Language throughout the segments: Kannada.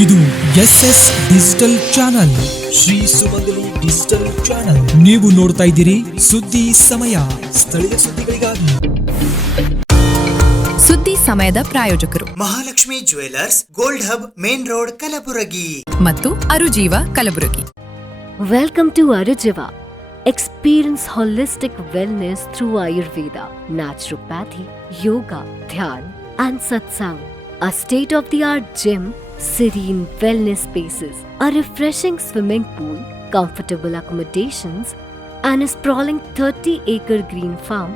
ಇದು SS ಡಿಜಿಟಲ್ ಚಾನಲ್, ಶ್ರೀ ಸುಮಂಗಲಿ ಡಿಜಿಟಲ್ ಚಾನಲ್. ನೀವು ನೋಡ್ತಾ ಇದ್ದೀರಿ ಸುದ್ದಿ ಸಮಯ, ಸ್ಥಳೀಯ ಸುದ್ದಿಗಳಿಗಾಗಿ. ಸುದ್ದಿ ಸಮಯದ ಪ್ರಾಯೋಜಕರು Mahalakshmi jewellers, gold hub, main road, Kalaburagi ಮತ್ತು ಅರುಜೀವ Kalaburagi. Welcome to Arujiva. Experience holistic wellness through Ayurveda, naturopathy, yoga, dhyan, and satsang. A state-of-the-art gym, serene wellness spaces, a refreshing swimming pool, comfortable accommodations, and a sprawling 30-acre green farm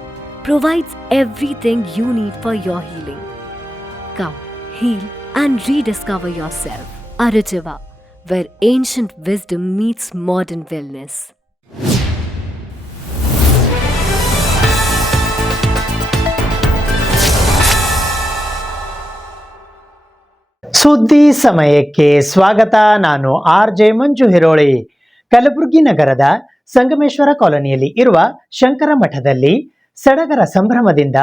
provides everything you need for your healing. Come, heal, and rediscover yourself. Arujiva, where ancient wisdom meets modern wellness. ಸುದ್ದಿ ಸಮಯಕ್ಕೆ ಸ್ವಾಗತ. ನಾನು RJ ಮಂಜು ಹಿರೋಳಿ. ಕಲಬುರಗಿ ನಗರದ ಸಂಗಮೇಶ್ವರ ಕಾಲೋನಿಯಲ್ಲಿ ಇರುವ ಶಂಕರ ಮಠದಲ್ಲಿ ಸಡಗರ ಸಂಭ್ರಮದಿಂದ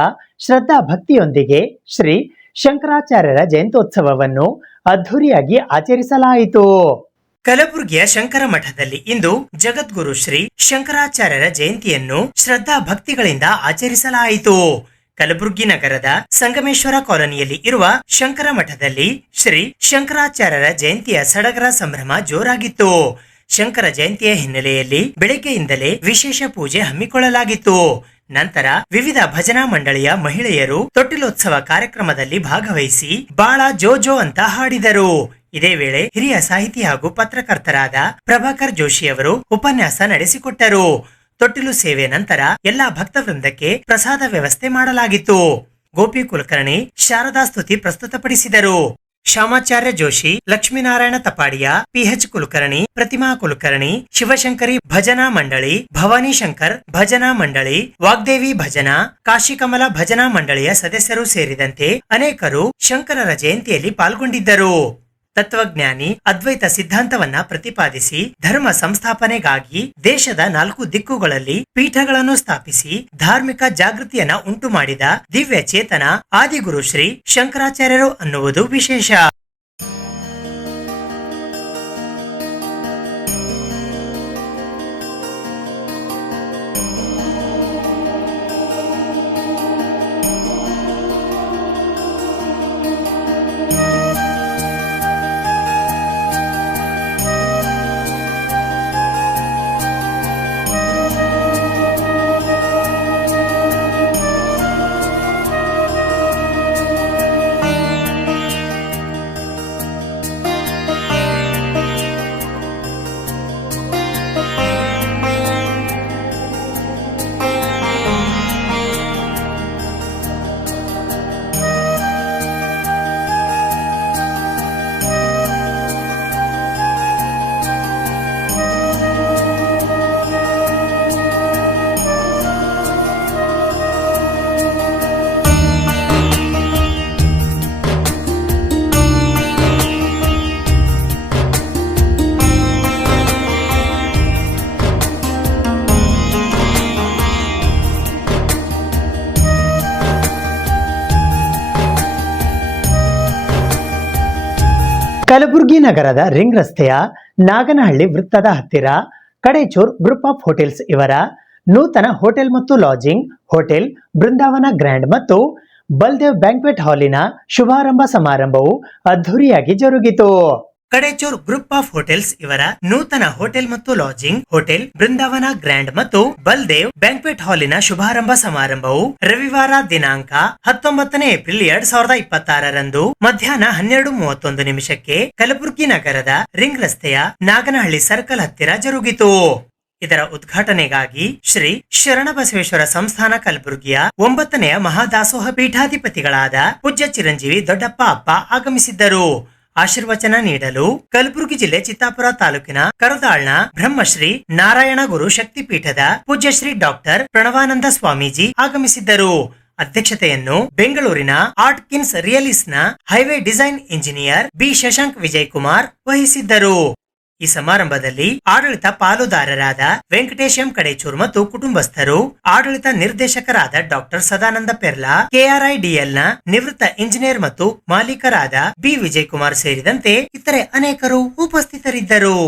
ಶ್ರದ್ಧಾ ಭಕ್ತಿಯೊಂದಿಗೆ ಶ್ರೀ ಶಂಕರಾಚಾರ್ಯರ ಜಯಂತ್ಯೋತ್ಸವವನ್ನು ಅದ್ಧೂರಿಯಾಗಿ ಆಚರಿಸಲಾಯಿತು. ಕಲಬುರಗಿಯ ಶಂಕರ ಮಠದಲ್ಲಿ ಇಂದು ಜಗದ್ಗುರು ಶ್ರೀ ಶಂಕರಾಚಾರ್ಯರ ಜಯಂತಿಯನ್ನು ಶ್ರದ್ಧಾ ಭಕ್ತಿಗಳಿಂದ ಆಚರಿಸಲಾಯಿತು. ಕಲಬುರಗಿ ನಗರದ ಸಂಗಮೇಶ್ವರ ಕಾಲೋನಿಯಲ್ಲಿ ಇರುವ ಶಂಕರ ಮಠದಲ್ಲಿ ಶ್ರೀ ಶಂಕರಾಚಾರ್ಯರ ಜಯಂತಿಯ ಸಡಗರ ಸಂಭ್ರಮ ಜೋರಾಗಿತ್ತು. ಶಂಕರ ಜಯಂತಿಯ ಹಿನ್ನೆಲೆಯಲ್ಲಿ ಬೆಳಗ್ಗೆಯಿಂದಲೇ ವಿಶೇಷ ಪೂಜೆ ಹಮ್ಮಿಕೊಳ್ಳಲಾಗಿತ್ತು. ನಂತರ ವಿವಿಧ ಭಜನಾ ಮಂಡಳಿಯ ಮಹಿಳೆಯರು ತೊಟ್ಟಿಲೋತ್ಸವ ಕಾರ್ಯಕ್ರಮದಲ್ಲಿ ಭಾಗವಹಿಸಿ ಬಾಳ ಜೋ ಅಂತ ಹಾಡಿದರು. ಇದೇ ವೇಳೆ ಹಿರಿಯ ಸಾಹಿತಿ ಹಾಗೂ ಪತ್ರಕರ್ತರಾದ ಪ್ರಭಾಕರ್ ಜೋಶಿ ಅವರು ಉಪನ್ಯಾಸ ನಡೆಸಿಕೊಟ್ಟರು. ತೊಟ್ಟಿಲು ಸೇವೆ ನಂತರ ಎಲ್ಲಾ ಭಕ್ತ ವೃಂದಕ್ಕೆ ಪ್ರಸಾದ ವ್ಯವಸ್ಥೆ ಮಾಡಲಾಗಿತ್ತು. ಗೋಪಿ ಕುಲಕರ್ಣಿ ಶಾರದಾ ಸ್ತುತಿ ಪ್ರಸ್ತುತಪಡಿಸಿದರು. ಶ್ಯಾಮಾಚಾರ್ಯ ಜೋಶಿ, ಲಕ್ಷ್ಮೀನಾರಾಯಣ ತಪಾಡಿಯಾ, PH ಕುಲಕರ್ಣಿ, ಪ್ರತಿಮಾ ಕುಲಕರ್ಣಿ, ಶಿವಶಂಕರಿ ಭಜನಾ ಮಂಡಳಿ, ಭವಾನಿ ಶಂಕರ್ ಭಜನಾ ಮಂಡಳಿ, ವಾಗ್ದೇವಿ ಭಜನಾ, ಕಾಶಿಕಮಲ ಭಜನಾ ಮಂಡಳಿಯ ಸದಸ್ಯರು ಸೇರಿದಂತೆ ಅನೇಕರು ಶಂಕರರ ಜಯಂತಿಯಲ್ಲಿ ಪಾಲ್ಗೊಂಡಿದ್ದರು. ತತ್ವಜ್ಞಾನಿ ಅದ್ವೈತ ಸಿದ್ಧಾಂತವನ್ನ ಪ್ರತಿಪಾದಿಸಿ ಧರ್ಮ ಸಂಸ್ಥಾಪನೆಗಾಗಿ ದೇಶದ 4 ದಿಕ್ಕುಗಳಲ್ಲಿ ಪೀಠಗಳನ್ನು ಸ್ಥಾಪಿಸಿ ಧಾರ್ಮಿಕ ಜಾಗೃತಿಯನ್ನ ಉಂಟು ಮಾಡಿದ ದಿವ್ಯ ಚೇತನ ಆದಿಗುರು ಶ್ರೀ ಶಂಕರಾಚಾರ್ಯರು ಅನ್ನುವುದು ವಿಶೇಷ. ಕಲಬುರಗಿ ನಗರದ ರಿಂಗ್ ರಸ್ತೆಯ ನಾಗನಹಳ್ಳಿ ವೃತ್ತದ ಹತ್ತಿರ ಕಡೇಚೂರ್ ಗ್ರೂಪ್ ಆಫ್ ಹೋಟೆಲ್ಸ್ ಇವರ ನೂತನ ಹೋಟೆಲ್ ಮತ್ತು ಲಾಡ್ಜಿಂಗ್ ಹೋಟೆಲ್ ಬೃಂದಾವನ ಗ್ರ್ಯಾಂಡ್ ಮತ್ತು ಬಲ್ದೇವ್ ಬ್ಯಾಂಕ್ವೆಟ್ ಹಾಲಿನ ಶುಭಾರಂಭ ಸಮಾರಂಭವು ಅದ್ಧೂರಿಯಾಗಿ ಜರುಗಿತು. ಕಡೇಚೂರ್ ಗ್ರೂಪ್ ಆಫ್ ಹೋಟೆಲ್ಸ್ ಇವರ ನೂತನ ಹೋಟೆಲ್ ಮತ್ತು ಲಾಡ್ಜಿಂಗ್ ಹೋಟೆಲ್ ಬೃಂದಾವನ ಗ್ರ್ಯಾಂಡ್ ಮತ್ತು ಬಲ್ದೇವ್ ಬ್ಯಾಂಕ್ವೆಟ್ ಹಾಲಿನ ಶುಭಾರಂಭ ಸಮಾರಂಭವು ರವಿವಾರ ದಿನಾಂಕ 19 ಏಪ್ರಿಲ್ 2026ರಂದು ಮಧ್ಯಾಹ್ನ 12:31 ಕಲಬುರಗಿ ನಗರದ ರಿಂಗ್ ರಸ್ತೆಯ ನಾಗನಹಳ್ಳಿ ಸರ್ಕಲ್ ಹತ್ತಿರ ಜರುಗಿತು. ಇದರ ಉದ್ಘಾಟನೆಗಾಗಿ ಶ್ರೀ ಶರಣಬಸವೇಶ್ವರ ಸಂಸ್ಥಾನ ಕಲಬುರಗಿಯ 9ನೇ ಮಹಾದಾಸೋಹ ಪೀಠಾಧಿಪತಿಗಳಾದ ಪೂಜ್ಯ ಚಿರಂಜೀವಿ ದೊಡ್ಡಪ್ಪ ಅಪ್ಪ ಆಗಮಿಸಿದ್ದರು. ಆಶೀರ್ವಚನ ನೀಡಲು ಕಲಬುರಗಿ ಜಿಲ್ಲೆ ಚಿತ್ತಾಪುರ ತಾಲೂಕಿನ ಕರದಾಳ್ನ ಬ್ರಹ್ಮಶ್ರೀ ನಾರಾಯಣ ಗುರು ಶಕ್ತಿಪೀಠದ ಪೂಜ್ಯ ಶ್ರೀ ಡಾಕ್ಟರ್ ಪ್ರಣವಾನಂದ ಸ್ವಾಮೀಜಿ ಆಗಮಿಸಿದ್ದರು. ಅಧ್ಯಕ್ಷತೆಯನ್ನು ಬೆಂಗಳೂರಿನ ಆರ್ಟ್ಕಿನ್ಸ್ ರಿಯಲಿಸ್ ನ highway design engineer B Shashank Vijay Kumar ವಹಿಸಿದ್ದರು. ಈ ಸಮಾರಂಭದಲ್ಲಿ ಆಡಳಿತ ಪಾಲುದಾರರಾದ ವೆಂಕಟೇಶ್ ಎಂ ಕಡೇಚೂರ್ ಮತ್ತು ಕುಟುಂಬಸ್ಥರು, ಆಡಳಿತ ನಿರ್ದೇಶಕರಾದ ಡಾಕ್ಟರ್ ಸದಾನಂದ ಪೆರ್ಲಾ, KRIDL ನ ನಿವೃತ್ತ ಇಂಜಿನಿಯರ್ ಮತ್ತು ಮಾಲೀಕರಾದ ಬಿ ವಿಜಯ್ ಕುಮಾರ್ ಸೇರಿದಂತೆ ಇತರೆ ಅನೇಕರು ಉಪಸ್ಥಿತರಿದ್ದರು.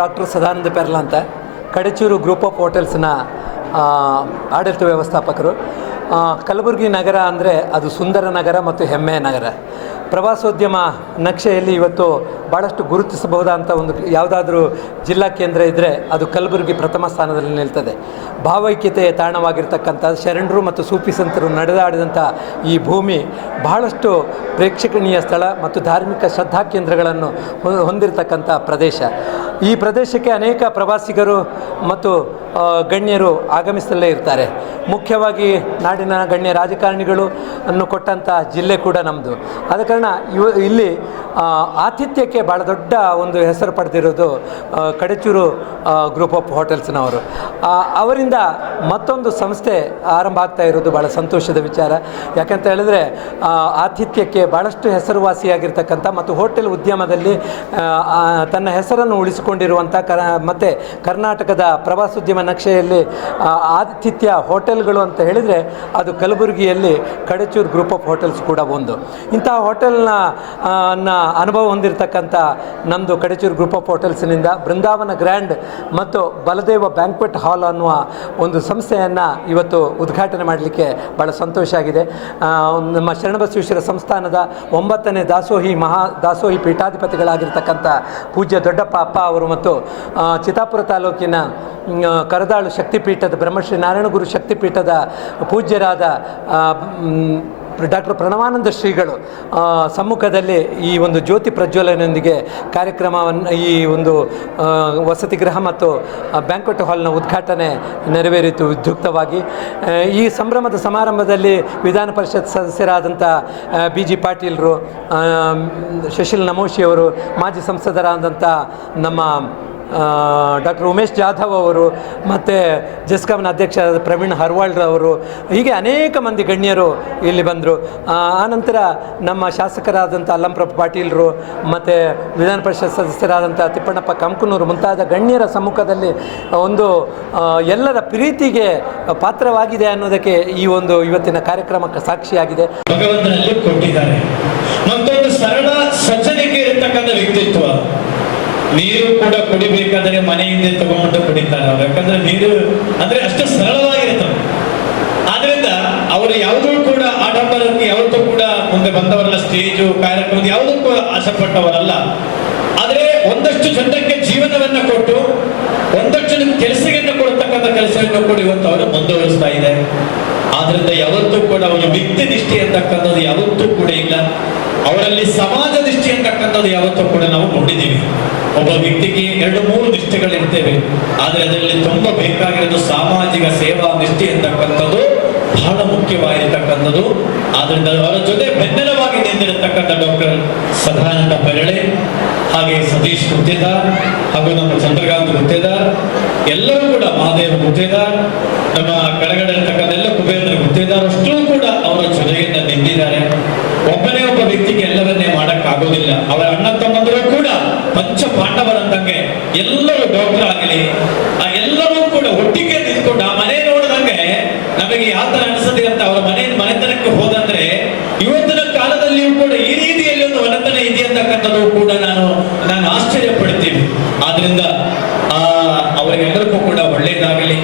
ಡಾಕ್ಟರ್ ಸದಾನಂದ ಪೆರ್ಲಾ ಅಂತ, ಕಡಚೂರು ಗ್ರೂಪ್ ಆಫ್ ಹೋಟೆಲ್ಸ್ನ ಆಡಳಿತ ವ್ಯವಸ್ಥಾಪಕರು. ಕಲಬುರಗಿ ನಗರ ಅಂದರೆ ಅದು ಸುಂದರ ನಗರ ಮತ್ತು ಹೆಮ್ಮೆಯ ನಗರ. ಪ್ರವಾಸೋದ್ಯಮ ನಕ್ಷೆಯಲ್ಲಿ ಇವತ್ತು ಭಾಳಷ್ಟು ಗುರುತಿಸಬಹುದಾದಂಥ ಒಂದು ಯಾವುದಾದ್ರೂ ಜಿಲ್ಲಾ ಕೇಂದ್ರ ಇದ್ದರೆ ಅದು ಕಲಬುರಗಿ ಪ್ರಥಮ ಸ್ಥಾನದಲ್ಲಿ ನಿಲ್ತದೆ. ಭಾವೈಕ್ಯತೆಯ ತಾಣವಾಗಿರ್ತಕ್ಕಂಥ ಶರಣರು ಮತ್ತು ಸೂಫಿ ಸಂತರು ನಡೆದಾಡಿದಂಥ ಈ ಭೂಮಿ ಬಹಳಷ್ಟು ಪ್ರೇಕ್ಷಣೀಯ ಸ್ಥಳ ಮತ್ತು ಧಾರ್ಮಿಕ ಶ್ರದ್ಧಾ ಕೇಂದ್ರಗಳನ್ನು ಹೊಂದಿರತಕ್ಕಂಥ ಪ್ರದೇಶ. ಈ ಪ್ರದೇಶಕ್ಕೆ ಅನೇಕ ಪ್ರವಾಸಿಗರು ಮತ್ತು ಗಣ್ಯರು ಆಗಮಿಸಲೇ ಇರ್ತಾರೆ. ಮುಖ್ಯವಾಗಿ ನಾಡಿನ ಗಣ್ಯ ರಾಜಕಾರಣಿಗಳು ಅನ್ನು ಕೊಟ್ಟಂಥ ಜಿಲ್ಲೆ ಕೂಡ ನಮ್ಮದು. ಆದ ಕಾರಣ ಇಲ್ಲಿ ಆತಿಥ್ಯಕ್ಕೆ ಭಾಳ ದೊಡ್ಡ ಒಂದು ಹೆಸರು ಪಡೆದಿರೋದು ಕಡಚೂರು ಗ್ರೂಪ್ ಆಫ್ ಹೋಟೆಲ್ಸ್ನವರು. ಅವರಿಂದ ಮತ್ತೊಂದು ಸಂಸ್ಥೆ ಆರಂಭ ಆಗ್ತಾ ಇರೋದು ಭಾಳ ಸಂತೋಷದ ವಿಚಾರ. ಯಾಕಂತ ಹೇಳಿದ್ರೆ ಆತಿಥ್ಯಕ್ಕೆ ಭಾಳಷ್ಟು ಹೆಸರುವಾಸಿಯಾಗಿರ್ತಕ್ಕಂಥ ಮತ್ತು ಹೋಟೆಲ್ ಉದ್ಯಮದಲ್ಲಿ ತನ್ನ ಹೆಸರನ್ನು ಉಳಿಸಿಕೊಂಡಿರುವಂಥ ಮತ್ತು ಕರ್ನಾಟಕದ ಪ್ರವಾಸೋದ್ಯಮ ನಕ್ಷೆಯಲ್ಲಿ ಆತಿಥ್ಯ ಹೋಟೆಲ್ಗಳು ಅಂತ ಹೇಳಿದರೆ ಅದು ಕಲಬುರಗಿಯಲ್ಲಿ ಕಡಚೂರು ಗ್ರೂಪ್ ಆಫ್ ಹೋಟೆಲ್ಸ್ ಕೂಡ ಒಂದು. ಇಂತಹ ಹೋಟೆಲ್ನ ಅನುಭವ ಹೊಂದಿರತಕ್ಕಂಥ ನಮ್ಮದು ಕಡಚೂರು ಗ್ರೂಪ್ ಆಫ್ ಹೋಟೆಲ್ಸ್ನಿಂದ ಬೃಂದಾವನ ಗ್ರ್ಯಾಂಡ್ ಮತ್ತು ಬಲದೇವ ಬ್ಯಾಂಕ್ವೆಟ್ ಹಾಲ್ ಅನ್ನುವ ಒಂದು ಸಂಸ್ಥೆಯನ್ನು ಇವತ್ತು ಉದ್ಘಾಟನೆ ಮಾಡಲಿಕ್ಕೆ ಭಾಳ ಸಂತೋಷ ಆಗಿದೆ. ನಮ್ಮ ಶರಣಬಸವೇಶ್ವರ ಸಂಸ್ಥಾನದ 9ನೇ ದಾಸೋಹಿ ಪೀಠಾಧಿಪತಿಗಳಾಗಿರ್ತಕ್ಕಂಥ ಪೂಜ್ಯ ದೊಡ್ಡಪ್ಪ ಅಪ್ಪ ಅವರು ಮತ್ತು ಚಿತ್ತಾಪುರ ತಾಲೂಕಿನ ಕರದಾಳು ಶಕ್ತಿಪೀಠದ ಬ್ರಹ್ಮಶ್ರೀ ನಾರಾಯಣಗುರು ಶಕ್ತಿಪೀಠದ ಪೂಜ್ಯರಾದ ಡಾಕ್ಟರ್ ಪ್ರಣವಾನಂದ ಶ್ರೀಗಳು ಸಮ್ಮುಖದಲ್ಲಿ ಈ ಒಂದು ಜ್ಯೋತಿ ಪ್ರಜ್ವಲನದೊಂದಿಗೆ ಕಾರ್ಯಕ್ರಮವನ್ನು ಈ ಒಂದು ವಸತಿ ಗೃಹ ಮತ್ತು ಬ್ಯಾಂಕ್ವೆಟ್ ಹಾಲ್ನ ಉದ್ಘಾಟನೆ ನೆರವೇರಿತು ವಿದ್ಯುಕ್ತವಾಗಿ. ಈ ಸಂಭ್ರಮದ ಸಮಾರಂಭದಲ್ಲಿ ವಿಧಾನ ಪರಿಷತ್ ಸದಸ್ಯರಾದಂಥ BG ಪಾಟೀಲ್ರು, ಶಶಿಲ್ ನಮೋಶಿಯವರು, ಮಾಜಿ ಸಂಸದರಾದಂಥ ನಮ್ಮ ಡಾಕ್ಟರ್ ಉಮೇಶ್ ಜಾಧವ್ ಅವರು, ಮತ್ತು ಜೆಸ್ಕಾಮ್ನ ಅಧ್ಯಕ್ಷರಾದ ಪ್ರವೀಣ್ ಹರ್ವಾಳ್ರವರು, ಹೀಗೆ ಅನೇಕ ಮಂದಿ ಗಣ್ಯರು ಇಲ್ಲಿ ಬಂದರು. ಆನಂತರ ನಮ್ಮ ಶಾಸಕರಾದಂಥ ಅಲ್ಲಂಪ್ರಭು ಪಾಟೀಲರು ಮತ್ತು ವಿಧಾನ ಪರಿಷತ್ ಸದಸ್ಯರಾದಂಥ ತಿಪ್ಪಣ್ಣಪ್ಪ ಕಂಕನೂರು ಮುಂತಾದ ಗಣ್ಯರ ಸಮ್ಮುಖದಲ್ಲಿ ಒಂದು ಎಲ್ಲರ ಪ್ರೀತಿಗೆ ಪಾತ್ರವಾಗಿದೆ ಅನ್ನೋದಕ್ಕೆ ಈ ಒಂದು ಇವತ್ತಿನ ಕಾರ್ಯಕ್ರಮಕ್ಕೆ ಸಾಕ್ಷಿಯಾಗಿದೆ. ಭಗವಂತನಲ್ಲಿ ಕೊಟ್ಟಿದ್ದಾರೆ. ಮತ್ತೊಂದು ಸರಳ ಸಜ್ಜನಿಕೆ ಇರತಕ್ಕಂಥ ವ್ಯಕ್ತಿತ್ವ. ನೀರು ಕೂಡ ಕುಡಿಬೇಕಾದ್ರೆ ಮನೆಯಿಂದ ತಗೊಂಡು ಕುಡಿತಾರೆ ಅವರು, ಯಾಕಂದ್ರೆ ನೀರು ಅಂದ್ರೆ ಅಷ್ಟು ಸರಳವಾಗಿರ್ತವೆ. ಆದ್ರಿಂದ ಅವರು ಯಾವುದೂ ಕೂಡ ಆಡಂಬರಕ್ಕೆ ಯಾವತ್ತೂ ಕೂಡ ಮುಂದೆ ಬಂದವರಲ್ಲ, ಸ್ಟೇಜು ಕಾರ್ಯಕ್ರಮ ಯಾವುದಕ್ಕೂ ಆಸೆಪಟ್ಟವರಲ್ಲ. ಆದ್ರೆ ಒಂದಷ್ಟು ಜನಕ್ಕೆ ಜೀವನವನ್ನ ಕೊಟ್ಟು ಒಂದಷ್ಟು ಜನ ಕೆಲಸವನ್ನು ಕೊಡ್ತಕ್ಕಂಥ ಕೆಲಸವನ್ನು ಕೂಡ ಇವತ್ತು ಅವರು ಮುಂದುವರಿಸ್ತಾ ಇದೆ. ಆದ್ರಿಂದ ಯಾವತ್ತೂ ಕೂಡ ಅವರ ವ್ಯಕ್ತಿ ನಿಷ್ಠೆ ಅಂತಕ್ಕಂಥದ್ದು ಯಾವತ್ತೂ ಕೂಡ ಇಲ್ಲ. ಅವರಲ್ಲಿ ಸಮಾಜ ನಿಷ್ಠೆ ಅಂತಕ್ಕಂಥದ್ದು ಯಾವತ್ತೂ ಕೂಡ ನಾವು ನೋಡಿದ್ದೀವಿ. ಒಬ್ಬ ವ್ಯಕ್ತಿಗೆ 2-3 ನಿಷ್ಠೆಗಳಿರ್ತೇವೆ, ಆದ್ರೆ ಅದರಲ್ಲಿ ತುಂಬಾ ಬೇಕಾಗಿರೋದು ಸಾಮಾಜಿಕ ಸೇವಾ ನಿಷ್ಠೆ ಅಂತಕ್ಕಂಥದ್ದು ಬಹಳ ಮುಖ್ಯವಾಗಿರ್ತಕ್ಕಂಥದ್ದು. ಆದ್ರಿಂದ ಅವರ ಜೊತೆ ಬೆನ್ನೆಲುವಾಗಿ ನಿಂತಿರತಕ್ಕಂಥ ಡಾಕ್ಟರ್ ಸದಾನಂದ ಪೆರಳೆ, ಹಾಗೆ ಸತೀಶ್ ಗುತ್ತೇದಾರ್, ಹಾಗೂ ನಮ್ಮ ಚಂದ್ರಕಾಂತ್ ಗುತ್ತೇದಾರ್, ಎಲ್ಲರೂ ಕೂಡ ಮಹಾದೇವ್ ಗುತ್ತೇದಾರ್, ನಮ್ಮ ಕೆಳಗಡೆ ಇರ್ತಕ್ಕಂಥ ಎಲ್ಲ ಕುಬೇಂದ್ರ ಗುತ್ತೇದಾರ್ ಅಷ್ಟೂ ಕೂಡ ಅವರ ಜೊತೆಯಿಂದ ನಿಂತಿದ್ದಾರೆ. ಒಬ್ಬನೇ ಒಬ್ಬ ವ್ಯಕ್ತಿಗೆ ಎಲ್ಲವನ್ನೇ ಮಾಡಕ್ಕಾಗೋದಿಲ್ಲ. ಅವರ ಅಣ್ಣ ತಮ್ಮಂದರು ಕೂಡ ಪಂಚ ಪಾಂಡವರಂದಂಗೆ ಎಲ್ಲರೂ ಡಾಕ್ಟರ್ ಆಗಲಿ, ಆ ಎಲ್ಲರೂ ಕೂಡ ಒಟ್ಟಿಗೆ ನಿಂತ್ಕೊಂಡು ಆ ಮನೆ ನೋಡಿದಂಗೆ ನಮಗೆ ಯಾವ ತರ ಅನಿಸುತ್ತೆ ಅಂತ ಅವರ ಮನೆತನಕ್ಕೆ ಹೋದಂದ್ರೆ ಇವತ್ತಿನ ಕಾಲದಲ್ಲಿಯೂ ಕೂಡ ಈ ರೀತಿಯಲ್ಲಿ ಒಂದು ಮನೆತನ ಇದೆ ಅಂತಕ್ಕಂಥದ್ದು ಕೂಡ ನಾನು ಆಶ್ಚರ್ಯ ಪಡ್ತೀನಿ. ಆದ್ರಿಂದ ಅವರಿಗೆಲ್ಲರಿಗೂ ಕೂಡ ಒಳ್ಳೆಯದಾಗಲಿ.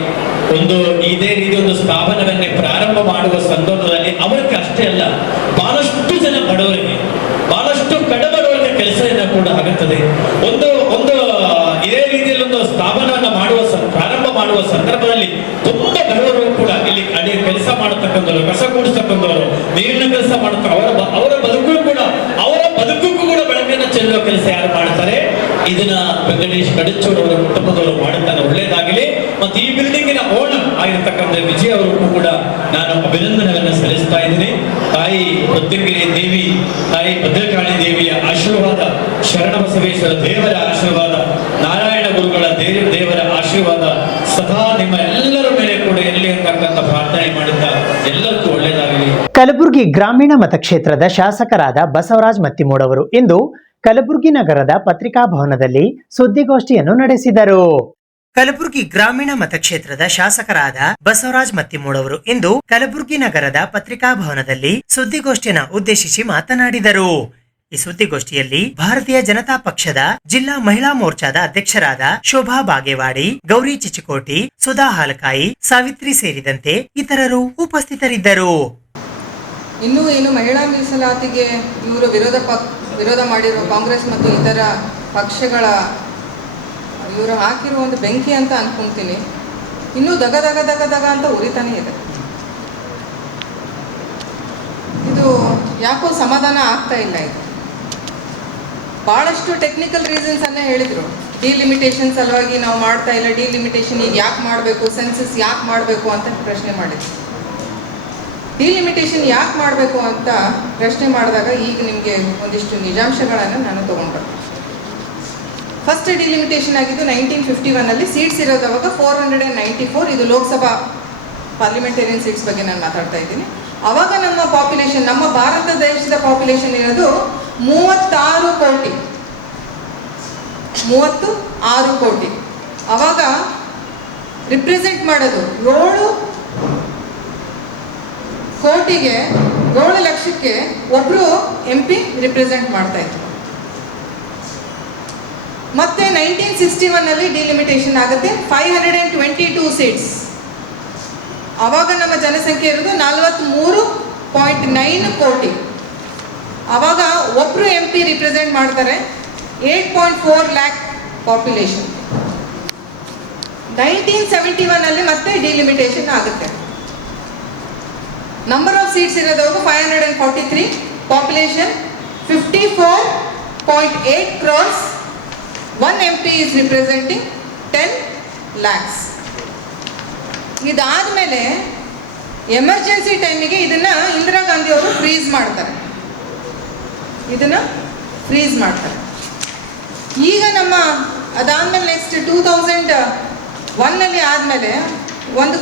ಒಂದು ಇದೇ ರೀತಿ ಒಂದು ಸ್ಥಾಪನವನ್ನೇ ಪ್ರಾರಂಭ ಮಾಡುವ ಸಂದರ್ಭದಲ್ಲಿ ಅವರಿಗೆ ಅಷ್ಟೇ ಅಲ್ಲ, ಬಹಳಷ್ಟು ಜನ ಬಡವರಿಗೆ, ಬಹಳಷ್ಟು ಕಡಬಡವರಿಗೆ ಕೆಲಸವನ್ನು ಕೂಡ ಆಗುತ್ತದೆ. ಒಂದು ಇದೇ ರೀತಿಯಲ್ಲಿ ಒಂದು ಸ್ಥಾಪನವನ್ನು ಪ್ರಾರಂಭ ಮಾಡುವ ಸಂದರ್ಭದಲ್ಲಿ ತುಂಬಾ ಬಡವರು ಕೂಡ ಇಲ್ಲಿ ಅದೇ ಕೆಲಸ ಮಾಡತಕ್ಕಂಥವ್ರು, ಕಸ ಕೂಡಿಸ್ತಕ್ಕಂಥವ್ರು, ನೀರಿನ ಕೆಲಸ ಮಾಡ್ತಾರೆ. ಅವರ ಬದುಕಿಗೂ ಕೂಡ ಬೆಳಕನ್ನು ಚೆಲ್ಲುವ ಕೆಲಸ ಯಾರು ಮಾಡ್ತಾರೆ, ಇದನ್ನ ವೆಂಕಟೇಶ್ ಕಡಚೂರ್ ಅವರ ಕುಟುಂಬದವರು ಮಾಡುತ್ತಾರೆ. ಒಳ್ಳೇದಾಗಲಿ. ಮತ್ತು ಈ ಬಿಲ್ಡಿಂಗಿನ ಓನರ್ ಆಗಿರ್ತಕ್ಕಂಥ ವಿಜಯ್ ಅವರಿಗೂ ಕೂಡ ನಾನು ಅಭಿನಂದನೆಗಳನ್ನು ಸಲ್ಲಿಸ್ತಾ ಇದ್ದೀನಿ. ತಾಯಿ ಪ್ರತ್ಯಂಗಿರಿ ದೇವಿ, ತಾಯಿ ಭದ್ರಕಾಳಿ ದೇವಿಯ ಆಶೀರ್ವಾದ, ಶರಣ ಬಸವೇಶ್ವರ ದೇವರ ಆಶೀರ್ವಾದ, ನಾರಾಯಣ ಗುರುಗಳ ದೇವರ ಆಶೀರ್ವಾದ ಸದಾ ನಿಮ್ಮ ಎಲ್ಲರ ಮೇಲೆ ಕೂಡ ಇರಲಿ ಅಂತಕ್ಕಂಥ ಪ್ರಾರ್ಥನೆ ಮಾಡುತ್ತಾ ಎಲ್ಲರಿಗೂ ಒಳ್ಳೆಯದಾಗಲಿ. ಕಲಬುರಗಿ ಗ್ರಾಮೀಣ ಮತಕ್ಷೇತ್ರದ ಶಾಸಕರಾದ ಬಸವರಾಜ್ ಮತ್ತಿಮೂಡ್ ಅವರು ಇಂದು ಕಲಬುರಗಿ ನಗರದ ಪತ್ರಿಕಾ ಭವನದಲ್ಲಿ ಸುದ್ದಿಗೋಷ್ಠಿಯನ್ನು ನಡೆಸಿದರು. ಕಲಬುರಗಿ ಗ್ರಾಮೀಣ ಮತಕ್ಷೇತ್ರದ ಶಾಸಕರಾದ ಬಸವರಾಜ್ ಮತ್ತಿಮೂಡ್ ಅವರು ಇಂದು ಕಲಬುರಗಿ ನಗರದ ಪತ್ರಿಕಾ ಭವನದಲ್ಲಿ ಸುದ್ದಿಗೋಷ್ಠಿಯನ್ನು ಉದ್ದೇಶಿಸಿ ಮಾತನಾಡಿದರು. ಈ ಸುದ್ದಿಗೋಷ್ಠಿಯಲ್ಲಿ ಭಾರತೀಯ ಜನತಾ ಪಕ್ಷದ ಜಿಲ್ಲಾ ಮಹಿಳಾ ಮೋರ್ಚಾದ ಅಧ್ಯಕ್ಷರಾದ ಶೋಭಾ ಬಾಗೇವಾಡಿ, ಗೌರಿ ಚಿಚಕೋಟಿ, ಸುಧಾ ಹಾಲಕಾಯಿ, ಸಾವಿತ್ರಿ ಸೇರಿದಂತೆ ಇತರರು ಉಪಸ್ಥಿತರಿದ್ದರು. ಇನ್ನೂ ಏನು ಮಹಿಳಾ ಮೀಸಲಾತಿಗೆ ಇವರು ವಿರೋಧ ಮಾಡಿರುವ ಕಾಂಗ್ರೆಸ್ ಮತ್ತು ಇತರ ಪಕ್ಷಗಳ ಇವರು ಹಾಕಿರುವ ಒಂದು ಬೆಂಕಿ ಅಂತ ಅನ್ಕೊಂತೀನಿ. ಇನ್ನೂ ದಗ ದಗ ದಗ ದಗ ಅಂತ ಉರಿತಾನೆ ಇದೆ. ಇದು ಯಾಕೋ ಸಮಾಧಾನ ಆಗ್ತಾ ಇಲ್ಲ. ಇದು ಭಾಳಷ್ಟು ಟೆಕ್ನಿಕಲ್ ರೀಸನ್ಸ್ ಅನ್ನೇ ಹೇಳಿದರು. ಡಿಲಿಮಿಟೇಷನ್ ಸಲುವಾಗಿ ನಾವು ಮಾಡ್ತಾ ಇಲ್ಲ, ಡಿಲಿಮಿಟೇಷನ್ ಈಗ ಯಾಕೆ ಮಾಡಬೇಕು, ಸೆನ್ಸಸ್ ಯಾಕೆ ಮಾಡಬೇಕು ಅಂತ ಪ್ರಶ್ನೆ ಮಾಡಿದ್ರು. ಡಿಲಿಮಿಟೇಷನ್ ಯಾಕೆ ಮಾಡಬೇಕು ಅಂತ ಪ್ರಶ್ನೆ ಮಾಡಿದಾಗ ಈಗ ನಿಮಗೆ ಒಂದಿಷ್ಟು ನಿಜಾಂಶಗಳನ್ನು ನಾನು ತೊಗೊಂಡ್ರೆ, ಫಸ್ಟ್ ಡಿಲಿಮಿಟೇಷನ್ ಆಗಿದ್ದು 1951 ಸೀಟ್ಸ್ ಇರೋದು ಅವಾಗ 494. ಇದು ಲೋಕಸಭಾ ಪಾರ್ಲಿಮೆಂಟೇರಿಯನ್ ಸೀಟ್ಸ್ ಬಗ್ಗೆ ನಾನು ಮಾತಾಡ್ತಾ ಇದ್ದೀನಿ. ಅವಾಗ ನಮ್ಮ ಪಾಪ್ಯುಲೇಷನ್, ನಮ್ಮ ಭಾರತ ದೇಶದ ಪಾಪ್ಯುಲೇಷನ್ ಇರೋದು 36 ಕೋಟಿ. 36 ಕೋಟಿ. ಅವಾಗ ರಿಪ್ರೆಸೆಂಟ್ ಮಾಡೋದು 7 ಕೋಟಿಗೆ 7 ಲಕ್ಷಕ್ಕೆ ಒಬ್ಬರು MP ರಿಪ್ರೆಸೆಂಟ್ ಮಾಡ್ತಾ ಇದ್ರು. ಮತ್ತೆ 1961 ಡಿಲಿಮಿಟೇಷನ್ ಆಗುತ್ತೆ, 522 ಸೀಟ್ಸ್. ಆವಾಗ ನಮ್ಮ ಜನಸಂಖ್ಯೆ ಇರೋದು 43.9 ಕೋಟಿ. ಆವಾಗ ಒಬ್ಬರು MP ರಿಪ್ರೆಸೆಂಟ್ ಮಾಡ್ತಾರೆ, 8.4 ಲ್ಯಾಕ್ ಪಾಪ್ಯುಲೇಷನ್. 1971 ಮತ್ತೆ ಡಿಲಿಮಿಟೇಷನ್ ಆಗುತ್ತೆ. ನಂಬರ್ ಆಫ್ ಸೀಟ್ಸ್ ಇರೋದು 543, population 54.8 crores. 1 MP is representing 10 lakhs. ಇದಾದಮೇಲೆ ಎಮರ್ಜೆನ್ಸಿ ಟೈಮಿಗೆ ಇದನ್ನು ಇಂದಿರಾ ಗಾಂಧಿ ಅವರು ಫ್ರೀಸ್ ಮಾಡ್ತಾರೆ. ಈಗ ಅದಾದಮೇಲೆ ನೆಕ್ಸ್ಟ್ 2001 ಆದಮೇಲೆ ಒಂದು